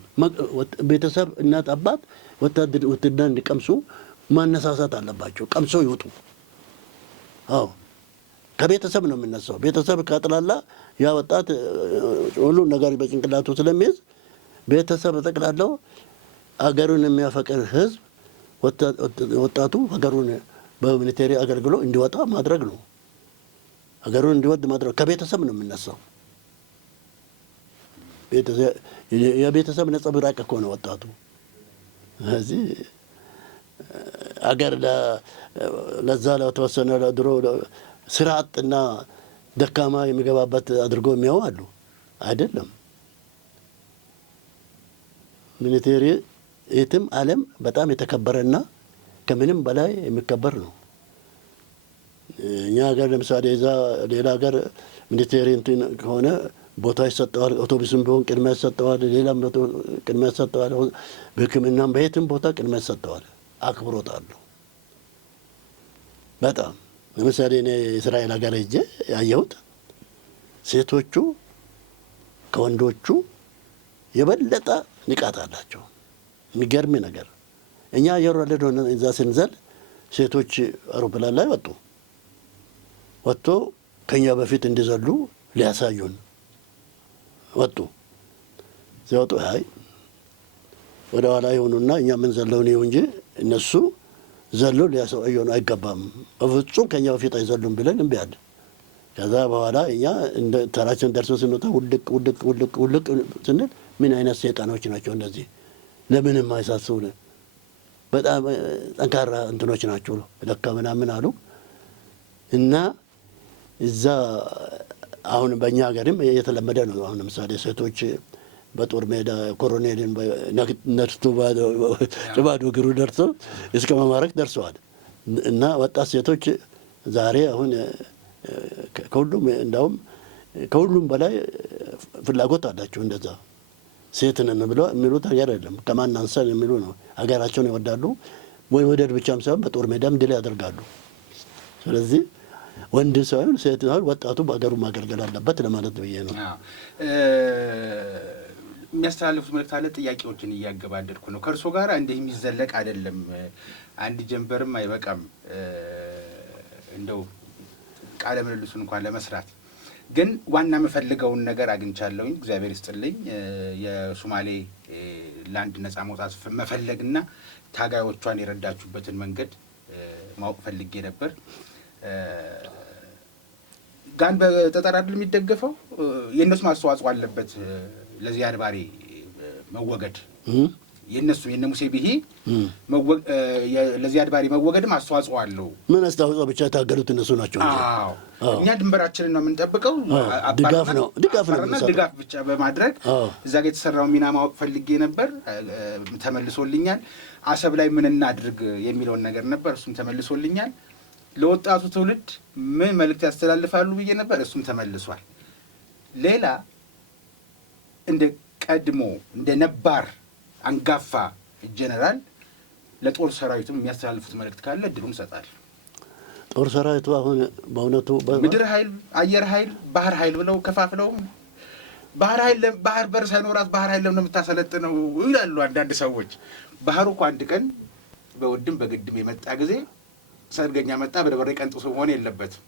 ቤተሰብ እናት አባት ውትድርና እንዲቀምሱ ማነሳሳት አለባቸው። ቀምሶ ይውጡ። ከቤተሰብ ነው የሚነሳው። ቤተሰብ ካጥላላ ያ ወጣት ሁሉ ነገር በጭንቅላቱ ስለሚይዝ ቤተሰብ ጠቅላላው አገሩን የሚያፈቅር ህዝብ ወጣቱ ሀገሩን በሚሊቴሪ አገልግሎ እንዲወጣ ማድረግ ነው። ሀገሩን እንዲወድ ማድረግ ከቤተሰብ ነው የሚነሳው። የቤተሰብ ነጸብራቅ እኮ ነው ወጣቱ። ስለዚህ አገር ለዛ ለተወሰነ ድሮ ስራ አጥና ደካማ የሚገባበት አድርጎ የሚያው አሉ። አይደለም። ሚሊቴሪ የትም ዓለም በጣም የተከበረና ከምንም በላይ የሚከበር ነው። እኛ ሀገር ለምሳሌ እዛ ሌላ ሀገር ሚሊቴሪ እንትን ከሆነ ቦታ ይሰጠዋል። አውቶቡስም ቢሆን ቅድሚያ ይሰጠዋል። ሌላም ቅድሚያ ይሰጠዋል። በሕክምናም በየትም ቦታ ቅድሚያ ይሰጠዋል። አክብሮት አለው በጣም። ለምሳሌ እኔ እስራኤል ሀገር ሄጄ ያየሁት ሴቶቹ ከወንዶቹ የበለጠ ንቃት አላቸው። የሚገርም ነገር እኛ አየር ወለድ ሆነን እዛ ስንዘል ሴቶች አውሮፕላን ላይ ወጥቶ ከኛ በፊት እንዲዘሉ ሊያሳዩን ወጡ። ሲወጡ አይ ወደ ኋላ ይሆኑና እኛ ምን ዘለውን ይሁን እንጂ እነሱ ዘሎ ሊያሳዩን አይገባም፣ በፍጹም ከኛ በፊት አይዘሉም ብለን እምቢ አለ። ከዛ በኋላ እኛ እንደ ተራችን ደርሶ ስንወጣ ውልቅ ስንል ምን አይነት ሰይጣኖች ናቸው እነዚህ፣ ለምንም አይሳስቡ፣ በጣም ጠንካራ እንትኖች ናቸው ለካ ምናምን አሉ። እና እዛ አሁን በእኛ ሀገርም የተለመደ ነው። አሁን ለምሳሌ ሴቶች በጦር ሜዳ ኮሎኔልን ነድቶ ባዶ እግሩ ደርሶ እስከ መማረክ ደርሰዋል። እና ወጣት ሴቶች ዛሬ አሁን ከሁሉም እንዳውም ከሁሉም በላይ ፍላጎት አላቸው። እንደዛ ሴትን ብለው የሚሉት ሀገር የለም። ከማን አንሰን የሚሉ ነው። ሀገራቸውን ይወዳሉ። ወይ ወደድ ብቻም ሳይሆን በጦር ሜዳም ድል ያደርጋሉ። ስለዚህ ወንድ ሳይሆን ሴት ሳይሆን ወጣቱ በሀገሩ ማገልገል አለበት ለማለት ብዬ ነው። የሚያስተላልፉት መልእክት አለ። ጥያቄዎችን እያገባደድኩ ነው። ከእርሶ ጋር እንዲህ የሚዘለቅ አይደለም። አንድ ጀንበርም አይበቃም እንደው ቃለ ምልልሱን እንኳን ለመስራት። ግን ዋና የምፈልገውን ነገር አግኝቻለሁኝ። እግዚአብሔር ይስጥልኝ። የሶማሌ ላንድ ነጻ መውጣት መፈለግና ታጋዮቿን የረዳችሁበትን መንገድ ማወቅ ፈልጌ ነበር። ጋን በጠጠር አይደል የሚደገፈው? የእነሱም አስተዋጽኦ አለበት ለዚያድ ባሬ መወገድ። የእነሱ የነ ሙሴ ቢሂ ለዚያድ ባሬ መወገድም አስተዋጽኦ አለው። ምን አስተዋጽኦ? ብቻ የታገሉት እነሱ ናቸው። እኛ ድንበራችንን ነው የምንጠብቀው። ድጋፍ ብቻ በማድረግ እዛ ጋር የተሰራው ሚና ማወቅ ፈልጌ ነበር። ተመልሶልኛል። አሰብ ላይ ምን እናድርግ የሚለውን ነገር ነበር፣ እሱም ተመልሶልኛል። ለወጣቱ ትውልድ ምን መልእክት ያስተላልፋሉ ብዬ ነበር፣ እሱም ተመልሷል። ሌላ እንደ ቀድሞ እንደ ነባር አንጋፋ ጀነራል ለጦር ሰራዊቱም የሚያስተላልፉት መልእክት ካለ እድሉን ሰጣል። ጦር ሰራዊቱ አሁን በእውነቱ ምድር ኃይል፣ አየር ኃይል፣ ባህር ኃይል ብለው ከፋፍለው ባህር ኃይል ባህር በር ሳይኖራት ባህር ኃይል ለምን የምታሰለጥነው ይላሉ አንዳንድ ሰዎች። ባህሩ እኮ አንድ ቀን በውድም በግድም የመጣ ጊዜ ሰርገኛ መጣ በደበሬ ቀንጥሶ መሆን የለበትም።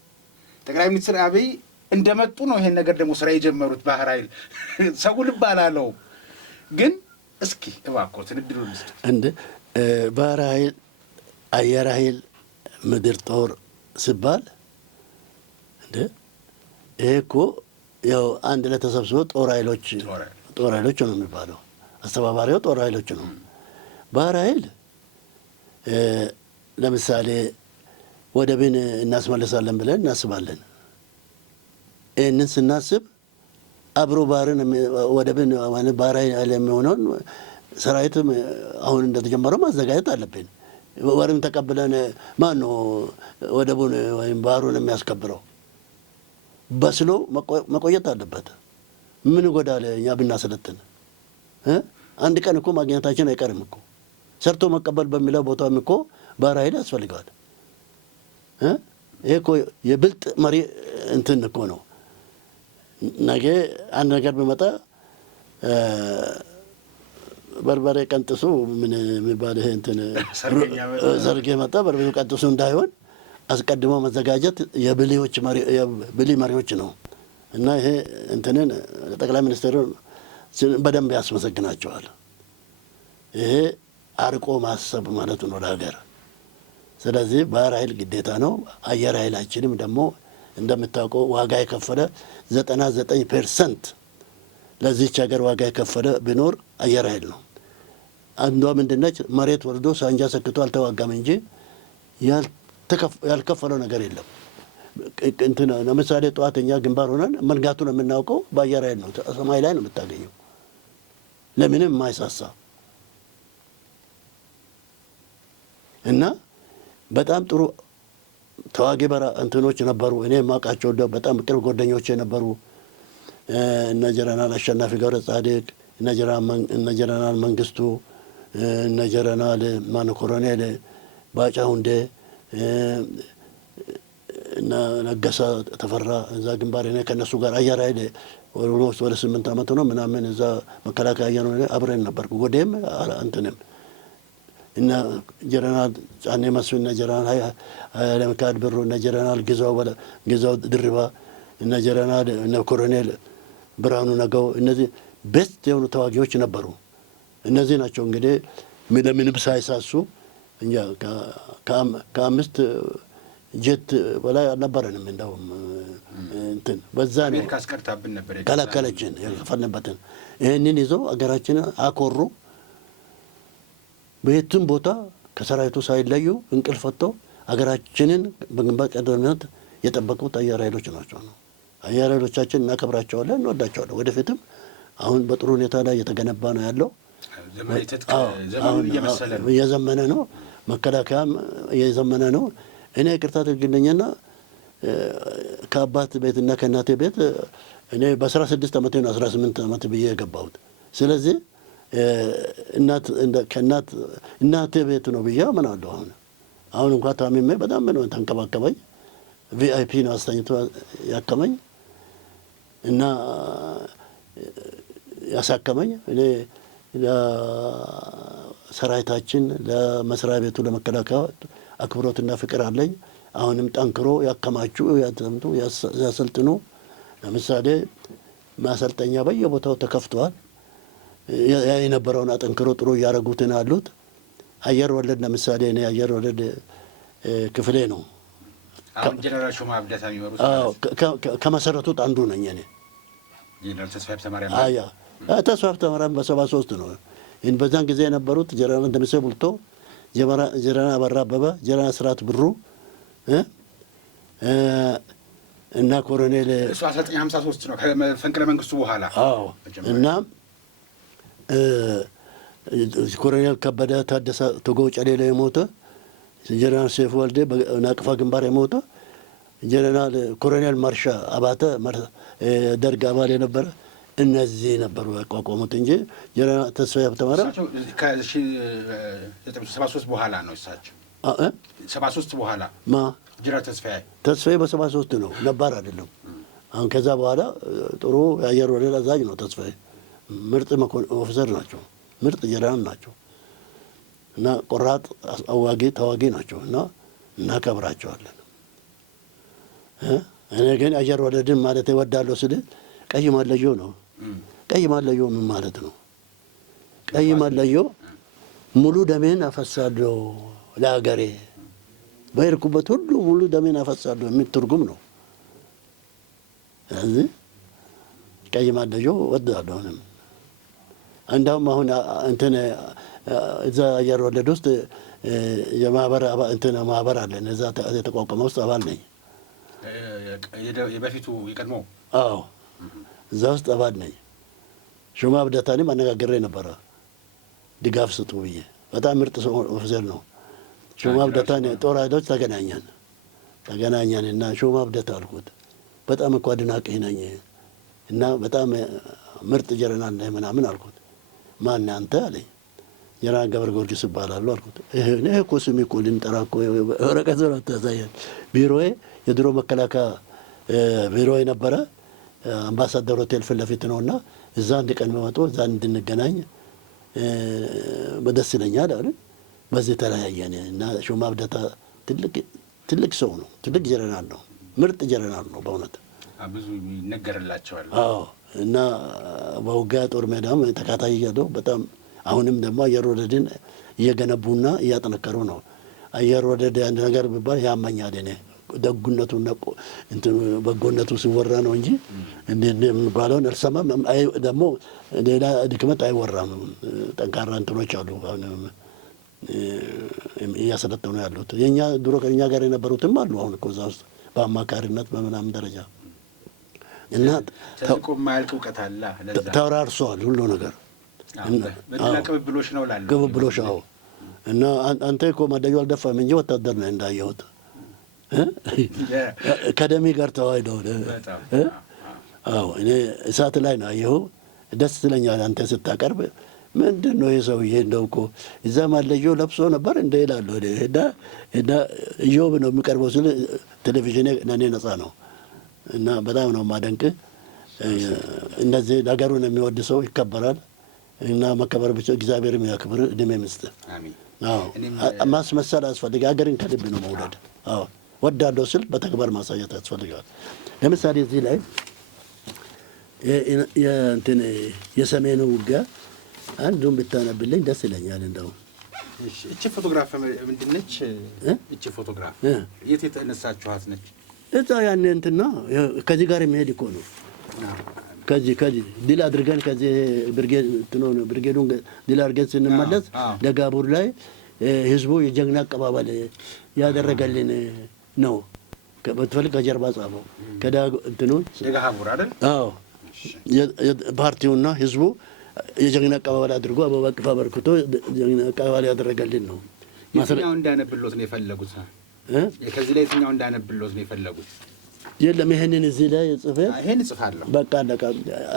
ጠቅላይ ሚኒስትር አብይ እንደመጡ ነው ይሄን ነገር ደግሞ ስራ የጀመሩት። ባህር ኃይል ሰው ልብ አላለው። ግን እስኪ እባክዎትን እድሉን ልስጥ። እንደ ባህር ኃይል፣ አየር ኃይል፣ ምድር ጦር ሲባል እንደ ይሄ እኮ ያው አንድ ላይ ተሰብስበው ጦር ኃይሎች ነው የሚባለው። አስተባባሪው ጦር ኃይሎች ነው። ባህር ኃይል ለምሳሌ ወደብን እናስመልሳለን ብለን እናስባለን። ይህንን ስናስብ አብሮ ባህርን ወደብን ባህር ኃይል የሚሆነውን ሰራዊትም አሁን እንደተጀመረው ማዘጋጀት አለብን። ወርም ተቀብለን ማን ነው ወደቡን ወይም ባህሩን የሚያስከብረው? በስሎ መቆየት አለበት። ምን ጎዳለ እኛ ብናሰለጥን? አንድ ቀን እኮ ማግኘታችን አይቀርም እኮ። ሰርቶ መቀበል በሚለው ቦታም እኮ ባህር ኃይል ያስፈልገዋል። ይሄ እኮ የብልጥ መሪ እንትን እኮ ነው። ነገ አንድ ነገር ቢመጣ በርበሬ ቀንጥሱ ምን የሚባል ይሄ እንትን ሰርጌ መጣ በርበሬ ቀንጥሱ እንዳይሆን አስቀድሞ መዘጋጀት የብሊ መሪዎች ነው። እና ይሄ እንትንን ጠቅላይ ሚኒስትሩን በደንብ ያስመሰግናቸዋል። ይሄ አርቆ ማሰብ ማለት ነው ለሀገር። ስለዚህ ባህር ኃይል ግዴታ ነው። አየር ኃይላችንም ደግሞ እንደምታውቀው ዋጋ የከፈለ 99% ለዚህች ሀገር ዋጋ የከፈለ ቢኖር አየር ኃይል ነው። አንዷ ምንድነች? መሬት ወርዶ ሳንጃ ሰክቶ አልተዋጋም እንጂ ያልከፈለው ነገር የለም። እንትን ለምሳሌ ጠዋተኛ ግንባር ሆነን መንጋቱን የምናውቀው በአየር ኃይል ነው። ሰማይ ላይ ነው የምታገኘው። ለምንም የማይሳሳ እና በጣም ጥሩ ተዋጊ እንትኖች ነበሩ። እኔ የማውቃቸው በጣም ቅርብ ጓደኞቼ ነበሩ። እነ ጀነራል አሸናፊ ገብረ ጻድቅ፣ እነ ጀነራል መንግስቱ፣ እነ ጀነራል ኮሎኔል ባጫ ሁንዴ እና ነገሳ ተፈራ እዛ ግንባር እኔ ከነሱ ጋር አየር ኃይል ወደ 8 ዓመት ነው ምናምን እዛ መከላከያ አየር ኃይል አብረን ነበር። ጎዴም እንትንም እና ጀነራል ጫኔ መስፍን እና ጀነራል ኃይለሚካኤል ብሩ እና ጀነራል ግዛው ድርባ እና ጀነራል እና ኮሎኔል ብርሃኑ ነገው እነዚህ ቤስት የሆኑ ተዋጊዎች ነበሩ። እነዚህ ናቸው እንግዲህ ለምንም ሳይሳሱ እኛ ከ5 ጀት በላይ አልነበረንም። እንደውም እንትን በዛ ነው ካስቀርታብን ነበር ከለከለችን የከፈልንበትን። ይህንን ይዘው አገራችንን አኮሩ። በየትም ቦታ ከሰራዊቱ ሳይለዩ እንቅልፍ ፈተው አገራችንን በግንባር ቀደምትነት የጠበቁት አየር ኃይሎች ናቸው ነው። አየር ኃይሎቻችን እናከብራቸዋለን፣ እንወዳቸዋለን። ወደፊትም አሁን በጥሩ ሁኔታ ላይ እየተገነባ ነው ያለው። እየዘመነ ነው። መከላከያም እየዘመነ ነው። እኔ ይቅርታ አድርግልኝና ከአባት ቤትና ከእናቴ ቤት እኔ በ16 ዓመቴ ነው 18 ዓመት ብዬ የገባሁት። ስለዚህ እናቴ ቤት ነው ብዬ አምናለሁ። አሁን እንኳን ታምሜ በጣም ነው ተንከባከበኝ። ቪአይፒ ነው አስተኝቶ ያከመኝ እና ያሳከመኝ። እኔ ለሰራዊታችን ለመስሪያ ቤቱ ለመከላከያ አክብሮትና ፍቅር አለኝ። አሁንም ጠንክሮ ያከማቹ ያተምቱ ያሰልጥኑ። ለምሳሌ ማሰልጠኛ በየቦታው ተከፍተዋል። የነበረውን አጠንክሮ ጥሩ እያደረጉትን አሉት። አየር ወለድ ለምሳሌ እኔ አየር ወለድ ክፍሌ ነው አሁን ጀነራል ሹማ አብደታ የሚመሩት ከመሰረቱት አንዱ ነኝ እኔ። ጀነራል ተስፋዬ ተማሪያም ተስፋዬ ተማሪያም በ73 ነው። በዛን ጊዜ የነበሩት ጀነራል ደምሴ ቡልቶ፣ ጀነራል አበራ አበበ፣ ጀነራል ስርዓት ብሩ እና ኮሎኔል 1953 ነው ከመፈንቅለ መንግስቱ በኋላ። አዎ እና ኮሎኔል ከበደ ታደሰ ቶጎ ጨሌላ የሞተ፣ ጀነራል ሴፍ ወልዴ በናቅፋ ግንባር የሞተ፣ ጀነራል ኮሎኔል ማርሻ አባተ ደርግ አባል የነበረ እነዚህ ነበሩ ያቋቋሙት እንጂ ጀነራል ተስፋዬ ተማረ ከ73 በኋላ ነው እሳቸው 73 በኋላ ጀነራል ተስፋዬ በ73 ነው ነባር አይደለም። አሁን ከዛ በኋላ ጥሩ የአየር ወለድ አዛዥ ነው ተስፋዬ። ምርጥ ኦፊሰር ናቸው፣ ምርጥ ጀነራል ናቸው እና ቆራጥ አዋጊ ተዋጊ ናቸው እና እናከብራቸዋለን። እኔ ግን አየር ወለድን ማለት እወዳለሁ ስል ቀይ ማለዮ ነው። ቀይ ማለዮ ምን ማለት ነው? ቀይ ማለዮ ሙሉ ደሜን አፈሳለሁ ለሀገሬ፣ በሄድኩበት ሁሉ ሙሉ ደሜን አፈሳለሁ የሚል ትርጉም ነው። ስለዚህ ቀይ ማለዮ እወዳለሁ። እንዳውም አሁን እንትን እዛ አየር ወለድ ውስጥ የማህበር እንትን ማህበር አለን። እዛ የተቋቋመ ውስጥ አባል ነኝ። የበፊቱ የቀድሞ? አዎ እዛ ውስጥ አባል ነኝ። ሹማ አብደታንም አነጋግሬ ነበረ ድጋፍ ስጡ ብዬ። በጣም ምርጥ ሰው ኦፊሰር ነው ሹማ አብደታን። ጦር ኃይሎች ተገናኘን እና ሹማ አብደታ አልኩት፣ በጣም እኮ አድናቂህ ነኝ እና በጣም ምርጥ ጀነራል ነህ ምናምን አልኩት። ማን አንተ አለኝ። ጀነራል ገብረ ጊዮርጊስ እባላለሁ አልኩት። እኔ እኮ ስሜ እኮ ልንጠራ እኮ ወረቀት ነው ታሳያል። ቢሮዬ የድሮ መከላከያ ቢሮዬ ነበረ አምባሳደር ሆቴል ፊት ለፊት ነውና እዛ አንድ ቀን በመጡ እዛ እንድንገናኝ በደስ ይለኛል አለ። በዚህ ተለያየን እና ሹማ አብደታ ትልቅ ሰው ነው፣ ትልቅ ጀነራል ነው፣ ምርጥ ጀነራል ነው በእውነት ብዙ ይነገርላቸዋል። አዎ እና በውጊያ ጦር ሜዳም ተካታይ ያለው በጣም አሁንም ደግሞ አየር ወለድን እየገነቡና እያጠነከሩ ነው። አየር ወለድ አንድ ነገር ቢባል ያመኛል። እኔ ደጉነቱና እንትን በጎነቱ ሲወራ ነው እንጂ የሚባለውን አልሰማም። ደግሞ ሌላ ድክመት አይወራም። ጠንካራ እንትኖች አሉ እያሰለጠኑ ያሉት። የኛ ድሮ ከኛ ጋር የነበሩትም አሉ አሁን እኮ እዛ ውስጥ በአማካሪነት በምናምን ደረጃ እና ተዝቆ የማያልቅ እውቀት አለ። ተወራርሰዋል ሁሉ ነገር ቅብብሎሽ ነው ላሉ ቅብብሎሽ። አዎ እና አንተ እኮ ማደዩ አልደፋም እንጂ ወታደር ነህ እንዳየሁት ከደሜ ጋር ተዋህደው። አዎ እኔ እሳት ላይ ነው አየሁ። ደስ ትለኛል አንተ ስታቀርብ። ምንድን ነው የሰውዬ እንደው እኮ እዛ ማለዮ ለብሶ ነበር እንደ ይላሉ እና ኢዮብ ነው የሚቀርበው ስለ ቴሌቪዥን ለእኔ ነፃ ነው እና በጣም ነው ማደንቅ። እንደዚህ ነገሩን የሚወድ ሰው ይከበራል እና መከበር ብቻ እግዚአብሔር የሚያክብር እድሜ ምስጥ። አዎ ማስመሰል አስፈልግ። ሀገርን ከልብ ነው መውደድ። አዎ ወዳለው ስል በተግባር ማሳየት ያስፈልጋል። ለምሳሌ እዚህ ላይ የእንትን የሰሜኑ ውጊያ አንዱን ብታነብልኝ ደስ ይለኛል። እንደው እቺ ፎቶግራፍ ምንድን ነች? እቺ ፎቶግራፍ የት የተነሳችኋት ነች? እዛ ያን እንትና ከዚህ ጋር የሚሄድ እኮ ነው። ከዚህ ድል አድርገን ከዚህ ብርጌዱን ድል አድርገን ስንመለስ ደጋቡር ላይ ህዝቡ የጀግና አቀባበል ያደረገልን ነው። በትፈልግ ከጀርባ ጻፈው እንትኑ ደጋቡር አይደል? አዎ ፓርቲውና ህዝቡ የጀግና አቀባበል አድርጎ አበባ ቅፋ በርክቶ ጀግና አቀባበል ያደረገልን ነው። የትኛው እንዳነብሎት ነው የፈለጉት? ከዚህ ላይ የትኛው እንዳነብሎት ነው የፈለጉት? የለም ይሄንን እዚህ ላይ ጽፈ ይሄን ጽፋለሁ። በቃ አለቃ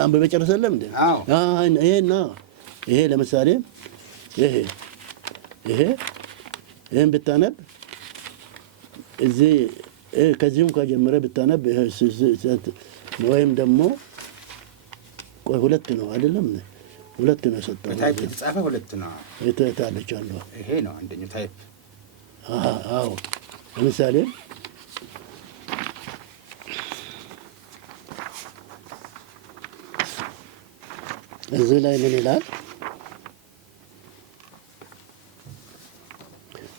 አንብበ ጨርሰለም እንዴ? አዎ ይሄና ይሄ ለምሳሌ ይሄን ብታነብ እዚህ ከዚህም ከጀመረ ብታነብ ወይም ደግሞ ቆይ ሁለት ነው አይደለም? ሁለት ነው የሰጠው። ታይፕ የተጻፈ ሁለት ነው ታለች አንዷ። ይሄ ነው አንደኛው ታይፕ። አዎ ለምሳሌ እዚህ ላይ ምን ይላል?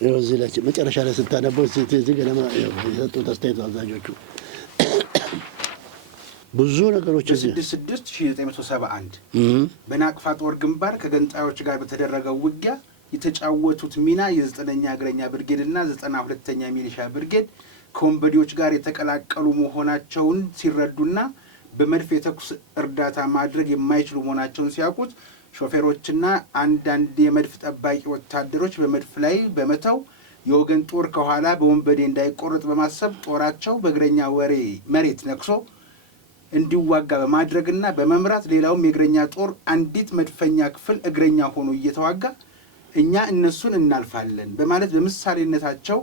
ይኸው እዚህ ላይ መጨረሻ ላይ ስታነበው እዚህ ገለማ የሰጡት አስተያየት አዛዦቹ ብዙ ነገሮች በ6/6/1971 በናቅፋ ጦር ግንባር ከገንጣዮች ጋር በተደረገው ውጊያ የተጫወቱት ሚና የ9ኛ እግረኛ ብርጌድና 92ኛ ሚሊሻ ብርጌድ ከወንበዴዎች ጋር የተቀላቀሉ መሆናቸውን ሲረዱና በመድፍ የተኩስ እርዳታ ማድረግ የማይችሉ መሆናቸውን ሲያውቁት ሾፌሮችና አንዳንድ የመድፍ ጠባቂ ወታደሮች በመድፍ ላይ በመተው የወገን ጦር ከኋላ በወንበዴ እንዳይቆረጥ በማሰብ ጦራቸው በእግረኛ መሬት ነክሶ እንዲዋጋ በማድረግና በመምራት ሌላውም የእግረኛ ጦር አንዲት መድፈኛ ክፍል እግረኛ ሆኖ እየተዋጋ እኛ እነሱን እናልፋለን በማለት በምሳሌነታቸው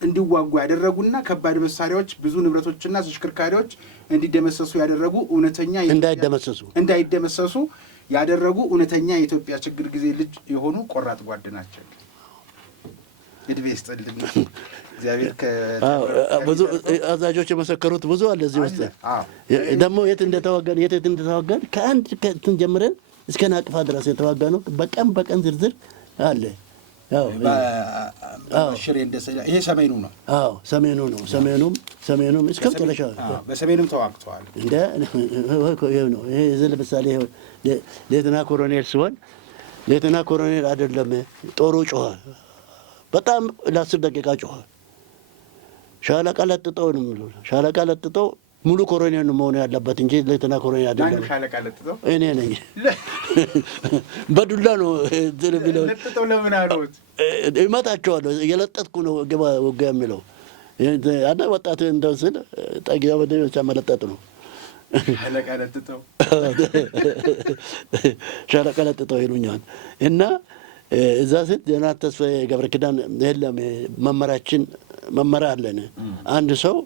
እንዲዋጉ ያደረጉና ከባድ መሳሪያዎች ብዙ ንብረቶችና ተሽከርካሪዎች እንዲደመሰሱ ያደረጉ እውነተኛ እንዳይደመሰሱ ያደረጉ እውነተኛ የኢትዮጵያ ችግር ጊዜ ልጅ የሆኑ ቆራጥ ጓድ ናቸው። እድሜ ይስጥልን። እግዚአብሔር ብዙ አዛዦች የመሰከሩት ብዙ አለ እዚህ ውስጥ። ደግሞ የት እንደተዋጋን ከአንድ ከእንትን ጀምረን እስከ ናቅፋ ድረስ የተዋጋ ነው። በቀን ዝርዝር አለ። ሽሬ ይሄ ሰሜኑ ነው። አዎ ሰሜኑ ነው። ሰሜኑም እስከ መጨረሻ በሰሜኑም ተዋግተዋል። ይሄ ነው። ይሄ ለምሳሌ ሌተና ኮሎኔል ሲሆን ሌተና ኮሎኔል አይደለም ጦሩ ጮኸ። በጣም ለ10 ደቂቃ ጮኸ። ሻለቃ ለጥጠው ነው የሚለው። ሻለቃ ለጥጠው ሙሉ ኮሎኔል ነው መሆን ያለበት እንጂ ሌተና ኮሎኔል አይደለም። ሻለቃ ለጥጠው እኔ ነኝ። በዱላ ነው እንትን የሚለው። ለጥጠው ለምን አሉት? ይመጣቸዋል። እየለጠጥኩ ነው ግባ ወጋ የሚለው አንተ ወጣት እንደው ስል ጠጊያ ወደ ብቻ መለጠጥ ነው። ሻለቃ ለጥጠው ሻለቃ ለጥጠው ይሉኛል። እና እዛ ስት ጀነራል ተስፋዬ ገብረ ኪዳን የለም መመሪያ አለን። አንድ ሰው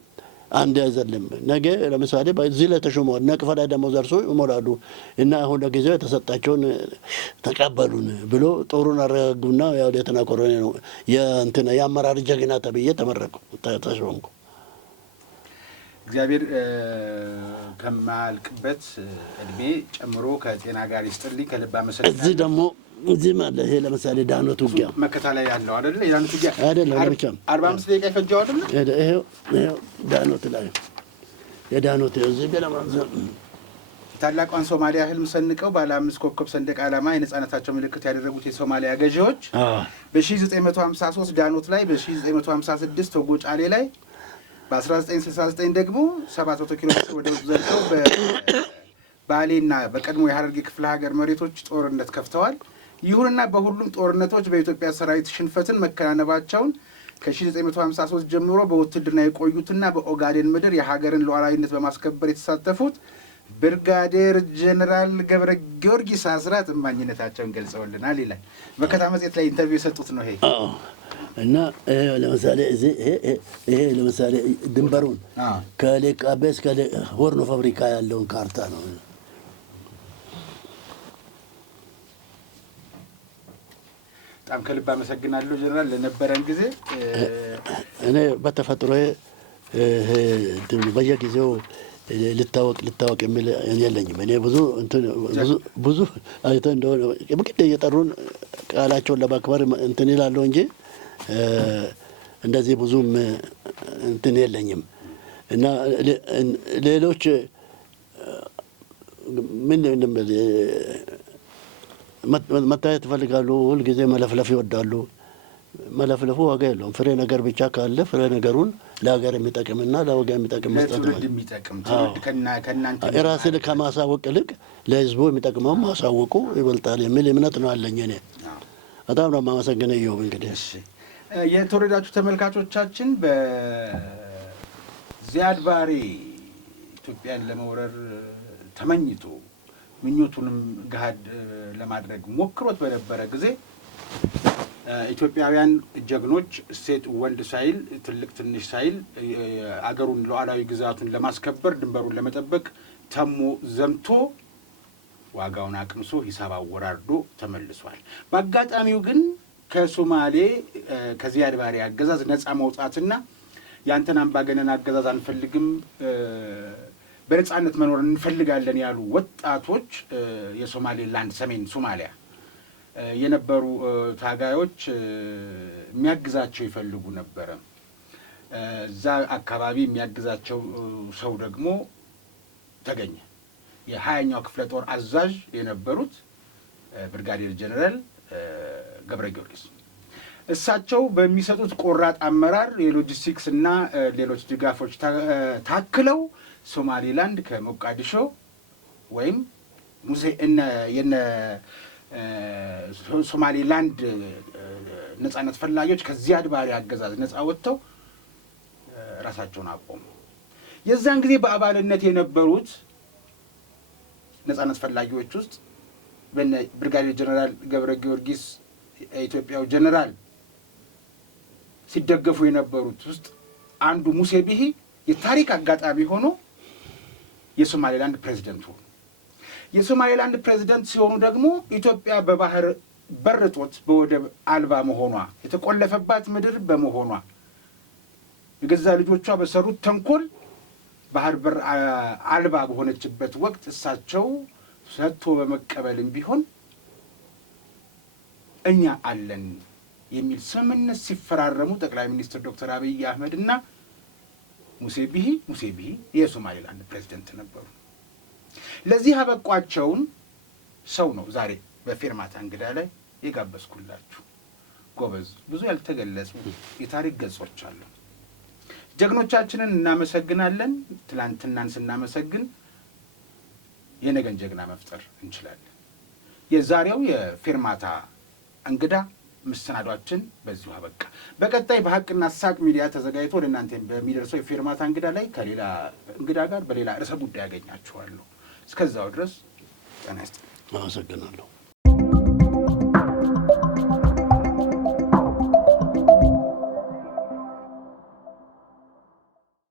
አንድ አይዘልም። ነገ ለምሳሌ በዚህ ላይ ተሾመዋል። ነቅፋ ላይ ደግሞ ዘርሶ ይሞላሉ እና አሁን ለጊዜው የተሰጣቸውን ተቀበሉን ብሎ ጦሩን አረጋጉና ያው ሌተና ኮሎኔል ነው የአመራር ጀግና ተብዬ ተመረቁ፣ ተሾምኩ። እግዚአብሔር ከማልቅበት እድሜ ጨምሮ ከጤና ጋር ይስጥልኝ። ከልብ አመሰግናለሁ። እዚህ ደግሞ እዚህ ማለት ይሄ ለምሳሌ ዳኖት ውጊያ መከታ ላይ ያለው አይደል? የዳኖት ውጊያ አይደለም ብቻ 45 ደቂቃ ይፈጃው አይደል? ይሄው ዳኖት ላይ የዳኖት እዚህ ገለማ ታላቋን ሶማሊያ ህልም ሰንቀው ባለ 5 ኮከብ ሰንደቅ ዓላማ የነጻነታቸው ምልክት ያደረጉት የሶማሊያ ገዢዎች በ1953 ዳኖት ላይ፣ በ1956 ቶጎጫሌ ላይ፣ በ1969 ደግሞ 700 ኪሎ ሜትር ወደ ውስጥ ዘልቀው ባሌና በቀድሞ የሐረርጌ ክፍለ ሀገር መሬቶች ጦርነት ከፍተዋል። ይሁንና በሁሉም ጦርነቶች በኢትዮጵያ ሰራዊት ሽንፈትን መከናነባቸውን ከ1953 ጀምሮ በውትድርና የቆዩትና በኦጋዴን ምድር የሀገርን ሉዓላዊነት በማስከበር የተሳተፉት ብርጋዴር ጀነራል ገብረ ጊዮርጊስ አስራት እማኝነታቸውን ገልጸውልናል ይላል። መከታ መጽሔት ላይ ኢንተርቪው የሰጡት ነው ይሄ። እና ለምሳሌ ይሄ ለምሳሌ ድንበሩን ከሌቃቤ እስከ ሆርኖ ፋብሪካ ያለውን ካርታ ነው። በጣም ከልብ አመሰግናለሁ ጀነራል ለነበረን ጊዜ። እኔ በተፈጥሮ በየጊዜው ልታወቅ የሚል የለኝም። እኔ ብዙ አይተህ እንደሆነ በግድ እየጠሩን ቃላቸውን ለማክበር እንትን ይላለሁ እንጂ እንደዚህ ብዙም እንትን የለኝም። እና ሌሎች ምን መታየት ይፈልጋሉ፣ ሁልጊዜ መለፍለፍ ይወዳሉ። መለፍለፉ ዋጋ የለውም። ፍሬ ነገር ብቻ ካለ ፍሬ ነገሩን ለሀገር የሚጠቅምና ለወገን የሚጠቅም መስጠት ነው። ራስን ከማሳወቅ ይልቅ ለሕዝቡ የሚጠቅመውን ማሳወቁ ይበልጣል የሚል እምነት ነው አለኝ እኔ። በጣም ነው የማመሰግነው። ይኸው እንግዲህ የተወደዳችሁ ተመልካቾቻችን በዚያድ ባሬ ኢትዮጵያን ለመውረር ተመኝቶ ምኞቱንም ገሃድ ለማድረግ ሞክሮት በነበረ ጊዜ ኢትዮጵያውያን ጀግኖች ሴት ወንድ ሳይል ትልቅ ትንሽ ሳይል አገሩን ሉዓላዊ ግዛቱን ለማስከበር ድንበሩን ለመጠበቅ ተሞ ዘምቶ ዋጋውን አቅምሶ ሂሳብ አወራርዶ ተመልሷል። በአጋጣሚው ግን ከሶማሌ ከዚያድ ባሬ አገዛዝ ነፃ መውጣትና ያንተን አምባገነን አገዛዝ አንፈልግም በነፃነት መኖር እንፈልጋለን ያሉ ወጣቶች የሶማሌላንድ ሰሜን ሶማሊያ የነበሩ ታጋዮች የሚያግዛቸው ይፈልጉ ነበረ። እዛ አካባቢ የሚያግዛቸው ሰው ደግሞ ተገኘ። የ20ኛው ክፍለ ጦር አዛዥ የነበሩት ብርጋዴር ጀነራል ገብረ ጊዮርጊስ እሳቸው በሚሰጡት ቆራጥ አመራር የሎጂስቲክስ እና ሌሎች ድጋፎች ታክለው ሶማሌላንድ ከሞቃዲሾ ወይም የነ ሶማሌላንድ ነጻነት ፈላጊዎች ከዚያድ ባሬ አገዛዝ ነጻ ወጥተው ራሳቸውን አቆሙ። የዛን ጊዜ በአባልነት የነበሩት ነጻነት ፈላጊዎች ውስጥ ብርጋዴር ጀነራል ገብረ ጊዮርጊስ የኢትዮጵያው ጀነራል ሲደገፉ የነበሩት ውስጥ አንዱ ሙሴ ቢሂ የታሪክ አጋጣሚ ሆኖ የሶማሌላንድ ፕሬዝዳንት ሆኑ። የሶማሌላንድ ፕሬዝዳንት ሲሆኑ ደግሞ ኢትዮጵያ በባህር በር እጦት በወደብ አልባ መሆኗ የተቆለፈባት ምድር በመሆኗ የገዛ ልጆቿ በሰሩት ተንኮል ባህር በር አልባ በሆነችበት ወቅት እሳቸው ሰጥቶ በመቀበልም ቢሆን እኛ አለን የሚል ስምምነት ሲፈራረሙ ጠቅላይ ሚኒስትር ዶክተር አብይ አህመድ እና ሙሴ ቢሂ የሶማሌላንድ ፕሬዝዳንት ነበሩ። ለዚህ አበቋቸውን ሰው ነው ዛሬ በፌርማታ እንግዳ ላይ የጋበዝኩላችሁ። ጎበዝ፣ ብዙ ያልተገለጹ የታሪክ ገጾች አሉ። ጀግኖቻችንን እናመሰግናለን። ትላንትናን ስናመሰግን የነገን ጀግና መፍጠር እንችላለን። የዛሬው የፌርማታ እንግዳ መሰናዷችን በዚሁ አበቃ። በቀጣይ በሀቅና ሳቅ ሚዲያ ተዘጋጅቶ ወደ እናንተ በሚደርሰው የፌርማታ እንግዳ ላይ ከሌላ እንግዳ ጋር በሌላ ርዕሰ ጉዳይ ያገኛችኋለሁ። እስከዛው ድረስ ጤና ይስጥልኝ። አመሰግናለሁ።